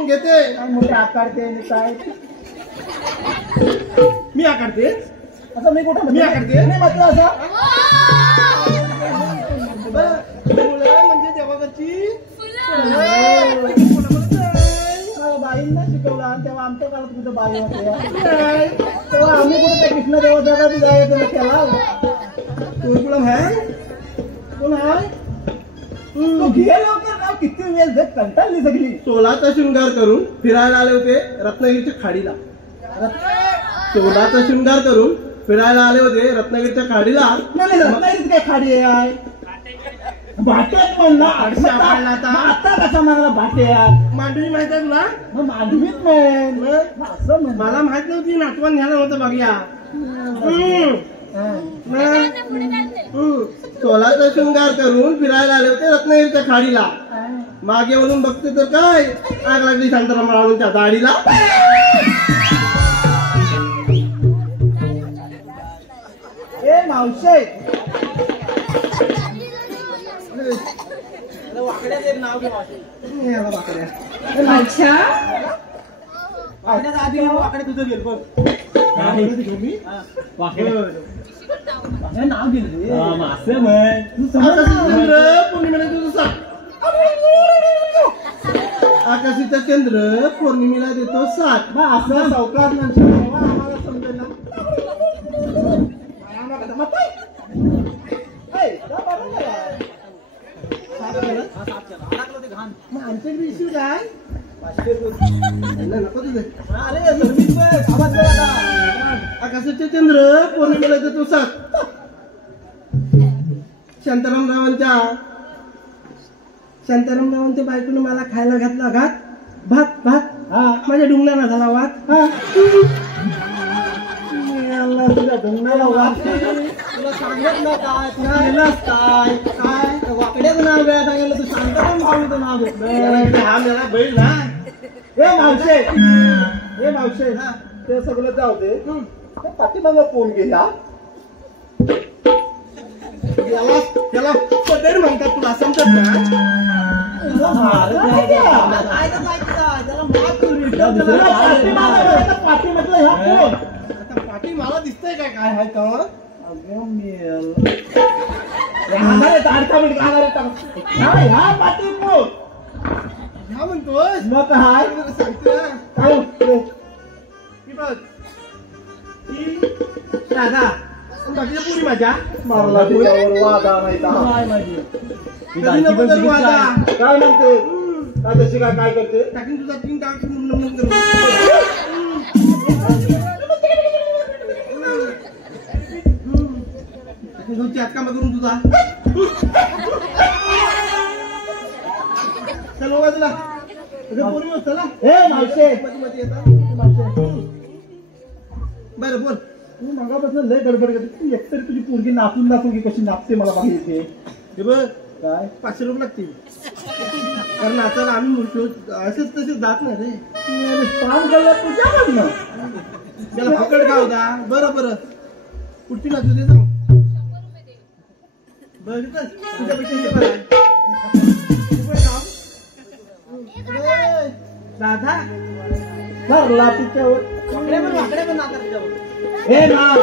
घेते काय मोठे आकारते आणि काय मी आकारते असं मी कुठं मी आकारते नाही म्हटलं असं म्हणजे देवाची बाईंना शिकवलं आणि तेव्हा आमच्या काळात कुठं बाई होते तेव्हा आम्ही कुठे त्या कृष्ण देवाचा बी जायचं केला तुला आहे कोण आहे तू घे लवकर राव किती वेळ जग कंटाळली सगळी सोलाचा शृंगार करून फिरायला आले होते रत्नागिरीच्या खाडीला सोलाचा शृंगार करून फिरायला आले होते रत्नागिरीच्या खाडीला नाही रत्नागिरीत काय खाडी आहे भाट्यात म्हण ना. आठशे आपल्याला आता. मग आता कसा म्हणला भाट्यात? मांडवी माहित आहे तुला? मग मांडवीत म्हण. मग असं म्हण. मला माहित नव्हती नातवं न्यायला होतं बघूया. सोलाचा शृंगार करून फिरायला आले होते रत्नागिरीच्या खाडीला. मागे वळून बघते तर काय आग लागली शांतारामरावांच्या दाढीला. ए मावशे, वाकड्याचं नाव घे मावशी. याला वाकड्या. अच्छा वाकड्याचं आधी वाकडे तुझं गेल बघ. हे नाव गेलं रे. असं म्हण. तू समज ना. चंद्र पौर्णिमेला तुझं साथ. आकाशीचा चंद्र पौर्णिमेला देतो साथ. मग असं सावकार माणसं तेव्हा आम्हाला समजेल ना. मग आमच्याकडे इश्यू काय? नको तुझे. आकाशाचे चंद्र पौर्णिमेला देतो साथ. शांतारामरावांच्या बायकोनं मला खायला घातला भात माझ्या डुंगणाला झाला वाद. तुझ्या डोंगराला वाटते. तुला सांगितलं काय? काय काय वाकड्याचं नाव वेळा सांगितलं तू शांताराम भाऊचं नाव घेतलं. हा मेरा बैल ना. हे मावशे ते सगळं जाऊ दे. त्या पाठीमागं कोण गेला? त्याला पदर म्हणतात तुला समजत ना. पाठीमागलं ह्या कोण? आता पाठी मला दिसतंय काय काय आहे का? ह्या पाठी कोण? ह्या म्हणतोय मग हाय सांगतो ना. काय ही बघ ही राधा बाकीच्या पुरी माझ्या मारला तुझ्यावर वादा नाही का? कधी नको करू वादा. काय म्हणते? काय तशी काय करते? टाकीन तुझा तीन टाक नमन करू. टाकीन हातकामा करून तुझा. चल बाजूला. पोरी चला. हे मावशे मध्ये येतात. बरं बोल. तू मगापासून लय गडबड करते. तू एकतरी तुझी पोरगी नाचून दाखव की कशी नाचते मला बघा येते. हे बघ काय 500 रुपये लागतील. कारण नाचायला आम्ही म्हणतो असेच तसेच जात नाही रे. काम करला तुझ्याकडनं. त्याला फकड का होता. बरं कुठची नाचू दे जाऊ. बरं तुझ्यापेक्षा हे बरं आहे. राधा भरला तिच्यावर. वाकडे पण नाचा तुझ्यावर. हे नाव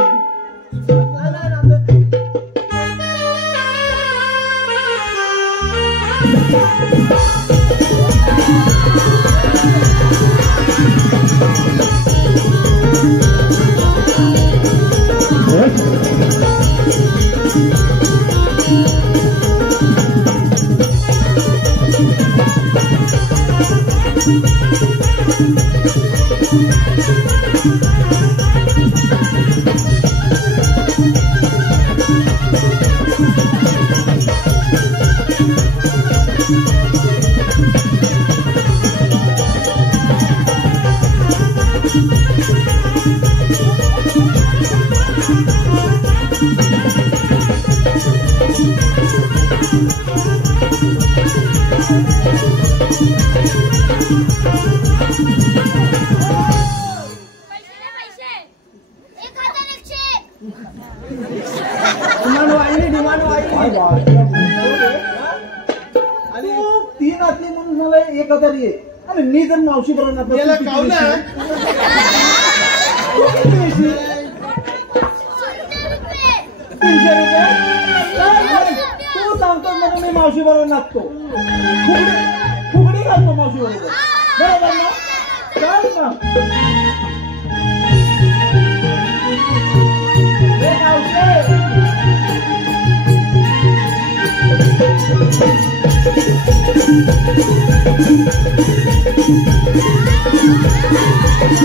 डिमांड वाढली. आणि ती नाचली म्हणून मला 1000 ये. अरे मी जर मावशी बरोबर याला कावलं. 300 रुपये. तू सांगतो म्हणून मी मावशी बरोबर नाचतो. फुगडी घालतो मावशी बरोबर. बरोबर ना? चाल ना. हे मावशी Thank you.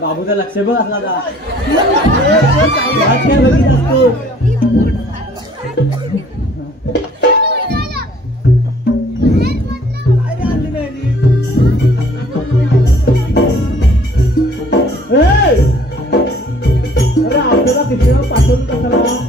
बाबूचा लक्ष बघ असला का काय बघित असतो पाठवून कशाला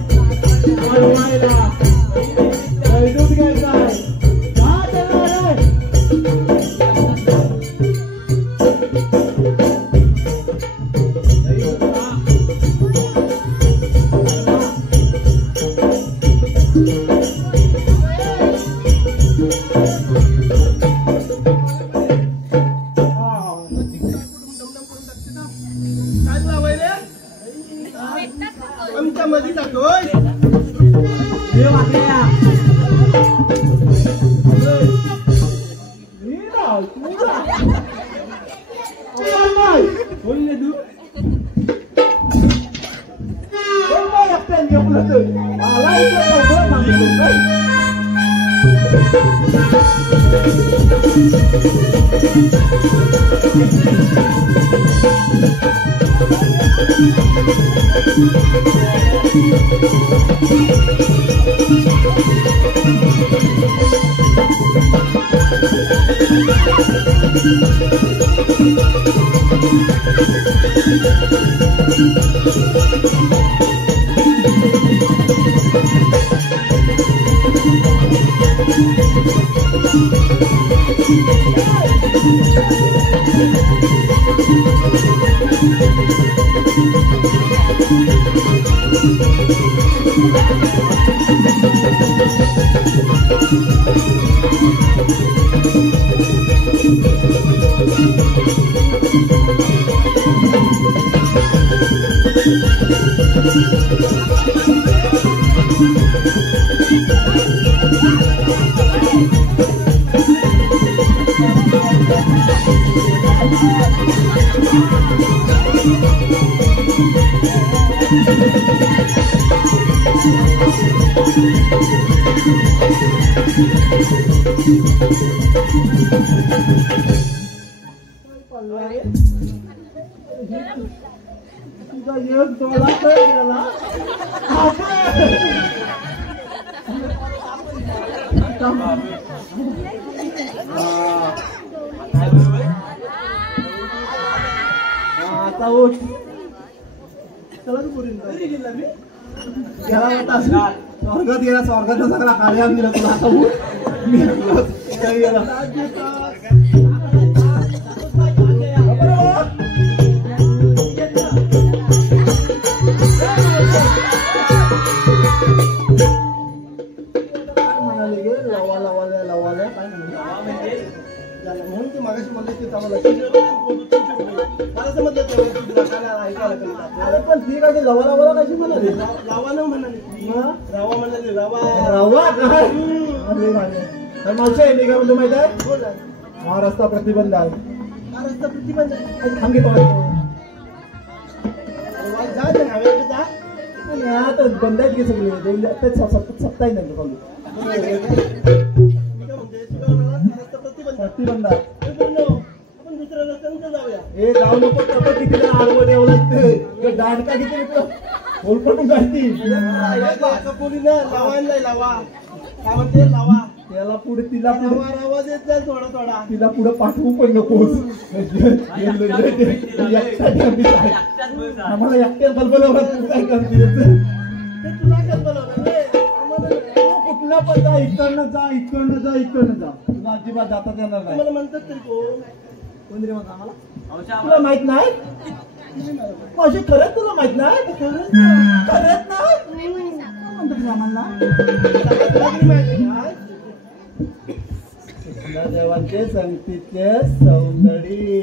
स्वर्गात गेला स्वर्गात सगळा काळ्याम दिला तुला आता उठ. मी काही गेला. म्हणाले गे लवाल्या काय म्हणाले म्हणून ते मागाशी म्हणले की मला समजलं पण ठीक आहे लवा कशी म्हणाले लावा न म्हणाले रावा म्हणाले रावा रवा काय तर मावशी आहे काय म्हणतो माहिती आहे हा रस्ता प्रतिबंध आहे हा रस्ता प्रतिबंध आहे. थांबे जा ते हवे जा आता बंद आहेत की सगळे दोन सप्ताह नाही कॉलेज रस्ता प्रतिबंध प्रतिबंध आहे आपण दुसऱ्या रस्त्याने जाऊया. हे जाऊ नको तपं किती जण आडवं द्यावं दांडका किती होलपटून जायची कपोलीनं लावा नाही लावा काय म्हणते लावा त्याला पुढे तिला पुढे लावा आवाज येत जाईल थोडा थोडा तिला पुढे पाठवू पण नकोस आम्हाला एकट्या कल्पना तू काय करते ते तुला कल्पना होतं रे. आम्हाला नाही. कुठला पण जा इकडनं जा तुला अजिबात जाता येणार नाही आम्हाला म्हणतात तरी कोण कोण रे मग आम्हाला तुला माहित नाही माझी खरंच तुला माहित नाही खरंच नाही म्हणतो तुला आम्हाला देवांचे संगतीचे सौंदर्य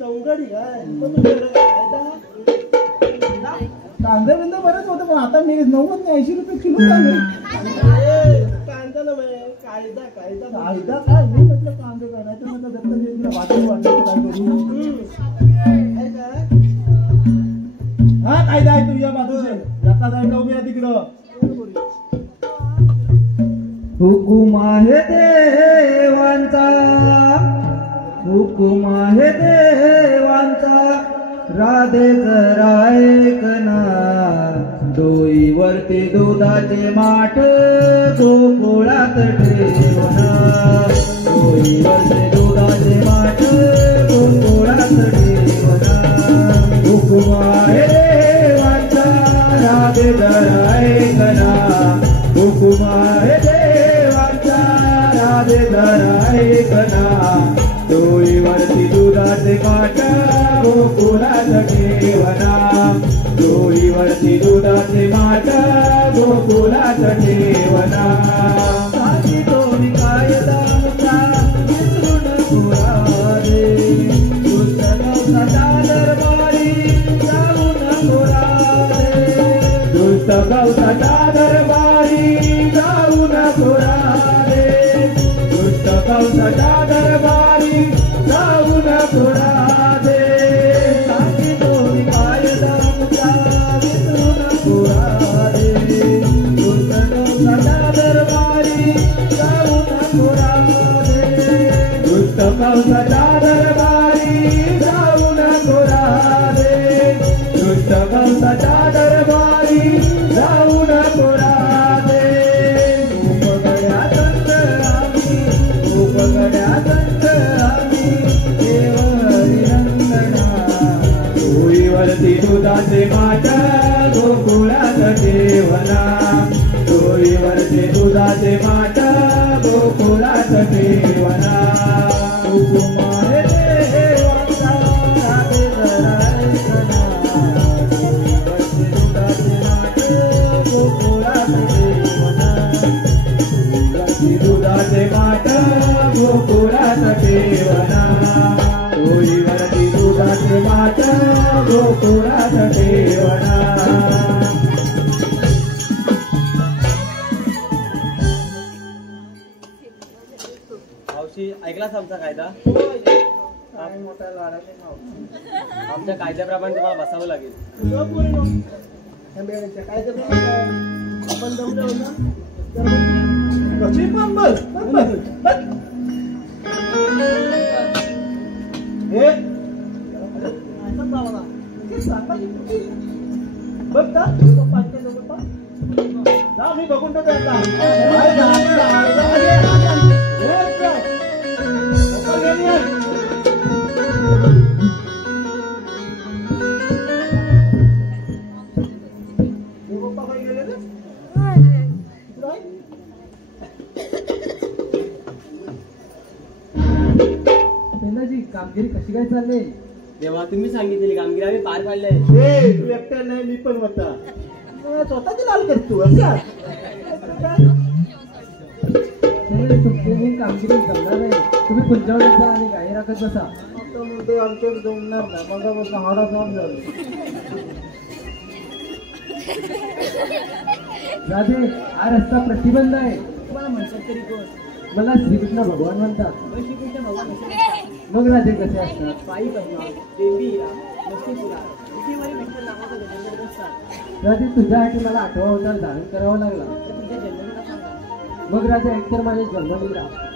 चौंगडी काय मग तुझ्याकडे कायदा कांदे बिंदे बरेच होते पण आता मी 90-80 किलो झाले कांदा नव्हे कायदा कायदा कायदा काय मी म्हटलं कांदे काढायचं म्हटलं दत्त जयंतीला वाटून वाटायचं काय करू हा कायदा आहे तुझ्या बाजूचे जाता जायला उभी आहे तिकडं हुकुम आहे देवांचा हुकुम आहे देवांचा राधे जरा ऐकना डोईवरती दुधाचे माठ गोकुळात ठेवना डोईवरती दुधाचे माठ गोकुळात ठेवना हुकुम आहे देवांचा राधे जरा ऐकना हुकुम आहे देवांचा राधे जरा ऐकना डोईवरती दुधाचे माठ गोकुळात ठेवना डोईवरती दुधाचे माठ गोकुळात ठेवना साधी दोरी कायदा विसरून रे दुष्ट दरबारी जाऊन रे दुष्ट गवसाच्या दरबारी जाऊन रे दुष्ट गवसाच्या दरबारी जाऊन रे साधी दोरी कायदा विसरून रे दुष्ट गवसाच्या दरबारी जाऊन रे दुष्ट गवसाच्या दरबारी जाऊन रे दुष्ट गवसाच्या दरबारी जाऊन रे उपगड्या दंड आम्ही देव हरिनंदना डोईवरती दुधाचे माठ गोकुळात ठेवना डोईवरती दुधाचे माठ गोकुळात ठेवना हुकुम आहे देवांचा राधे जरा ऐकना डोईवरती दुधाचे माठ गोकुळात ठेवना डोईवरती दुधाचे माठ गोकुळात ठेवना डोईवरती दुधाचे माठ गोकुळात ठेवना मावशी ऐकलाच आमचा कायदा मोठ्या लाडाचे आमच्या कायद्याप्रमाणे तुम्हाला बसावं लागेल काय आपण जमलं ना कशी पण बस हे बघ का मी बघून पप्पा काही गेले कामगिरी कशी काय चालली? तेव्हा तुम्ही सांगितलेली कामगिरी आम्ही पार पाडले. ए तू एकट्या नाही मी पण होता स्वतःची लाल करतो असं तुमची ही कामगिरी जमणार नाही. तुम्ही पुंजावलीत जा आणि गाई राखत बसा. आमच्याकडे जमणार नाही मगापासून हाडा जाम झालं. राधे हा रस्ता प्रतिबंध आहे. तुम्हाला म्हणतात तरी कोण? मला श्रीकृष्ण भगवान म्हणतात. श्रीकृष्ण भगवान असे नसतात. मग राधे कसे असतात? पायी पद्मा, देवीरा, नसतीपुरा, इथे मेंटर नावाचा गजर करत असतात. राधे तुझ्यासाठी मला 8वा अवतार धारण करावा लागला. तर तुमच्या जन्मदिवसाला सांगा. मग राधे एकतर माझे जन्मदिवस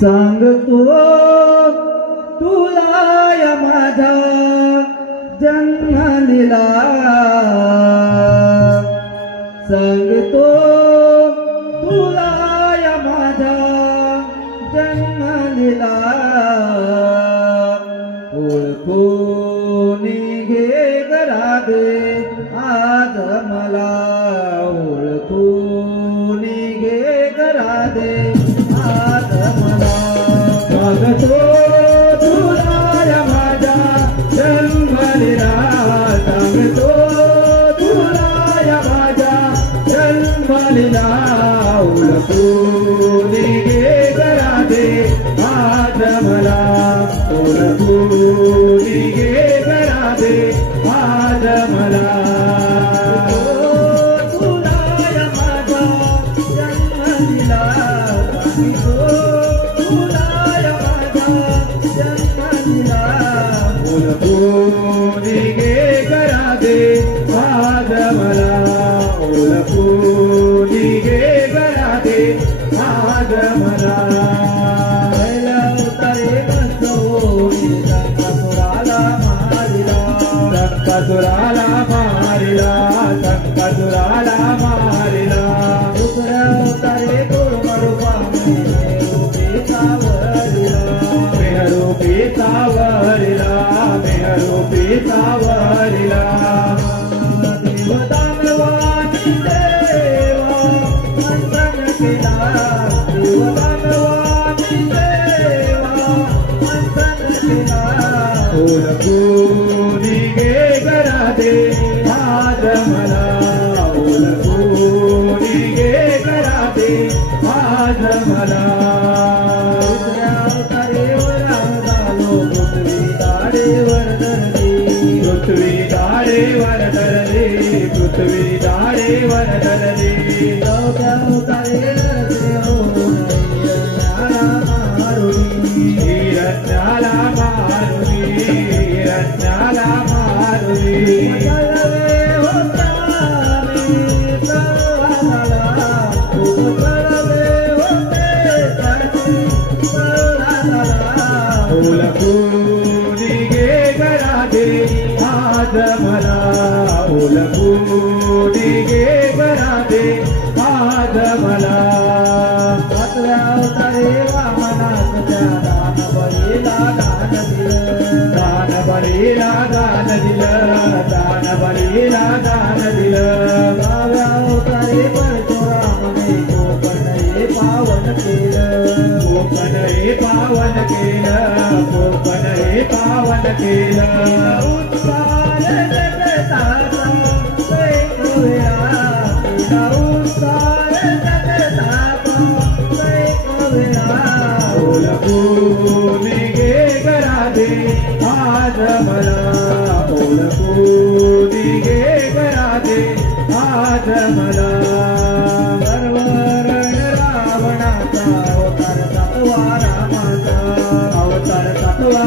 सांगतो तुला या माझा जन्मलीला सांगतो तुला या माझा जन्मलीला ओळखून घे गरा दे आज मला ओळखून घे गरा दे आज मला सांगतो तुला या माझा जन्मलीला सांगतो तुला या माझा जन्मलीला ओळखून घे गरा दे आज मला ओळखून घे गरा दे आज मला तुला या माझा जन्मलीला सांगतो तुला या माझा जन्मलीला ओळखून घे गरा दे आज मला ओळखून घे गरा दे आज मला संकासुराला मारिला संकासुराला मारिला दुसऱ्या अवतारे कोरमरूपा मेहरूपी सावरिला मेहरूपी सावरिला देवदानवानी देवा मंथन केला देवदानवानी देवा मंथन केला ओळखून घे गरा दे आज मला ओळखून घे गरा दे आज मला पृथ्वी दाडेवर धरली पृथ्वी दाडेवर धरली हिरण्याला मारुनी हिरण्याला मारुनी ओळखून घे गरा दे आज मला ओळखून घे गरा दे आज मला पाचव्या अवतारे वामनाच्या दान बळीला दान दिलं दान बळीला दान दिलं दान बळीला दान दिलं दहाव्या अवतारे परशुरामने कोकण हे पावन केलं कोकण हे पावन केलं कोकण हे पावन केलं उत्साह जगताचा वेळा उत्साह जगताचा वेळा ओळखून घे गरा दे आज मला ओळखून घे गरा दे आज मला सर्वरण रावणाचा अवतार सातवा रामाचा अवतार सातवा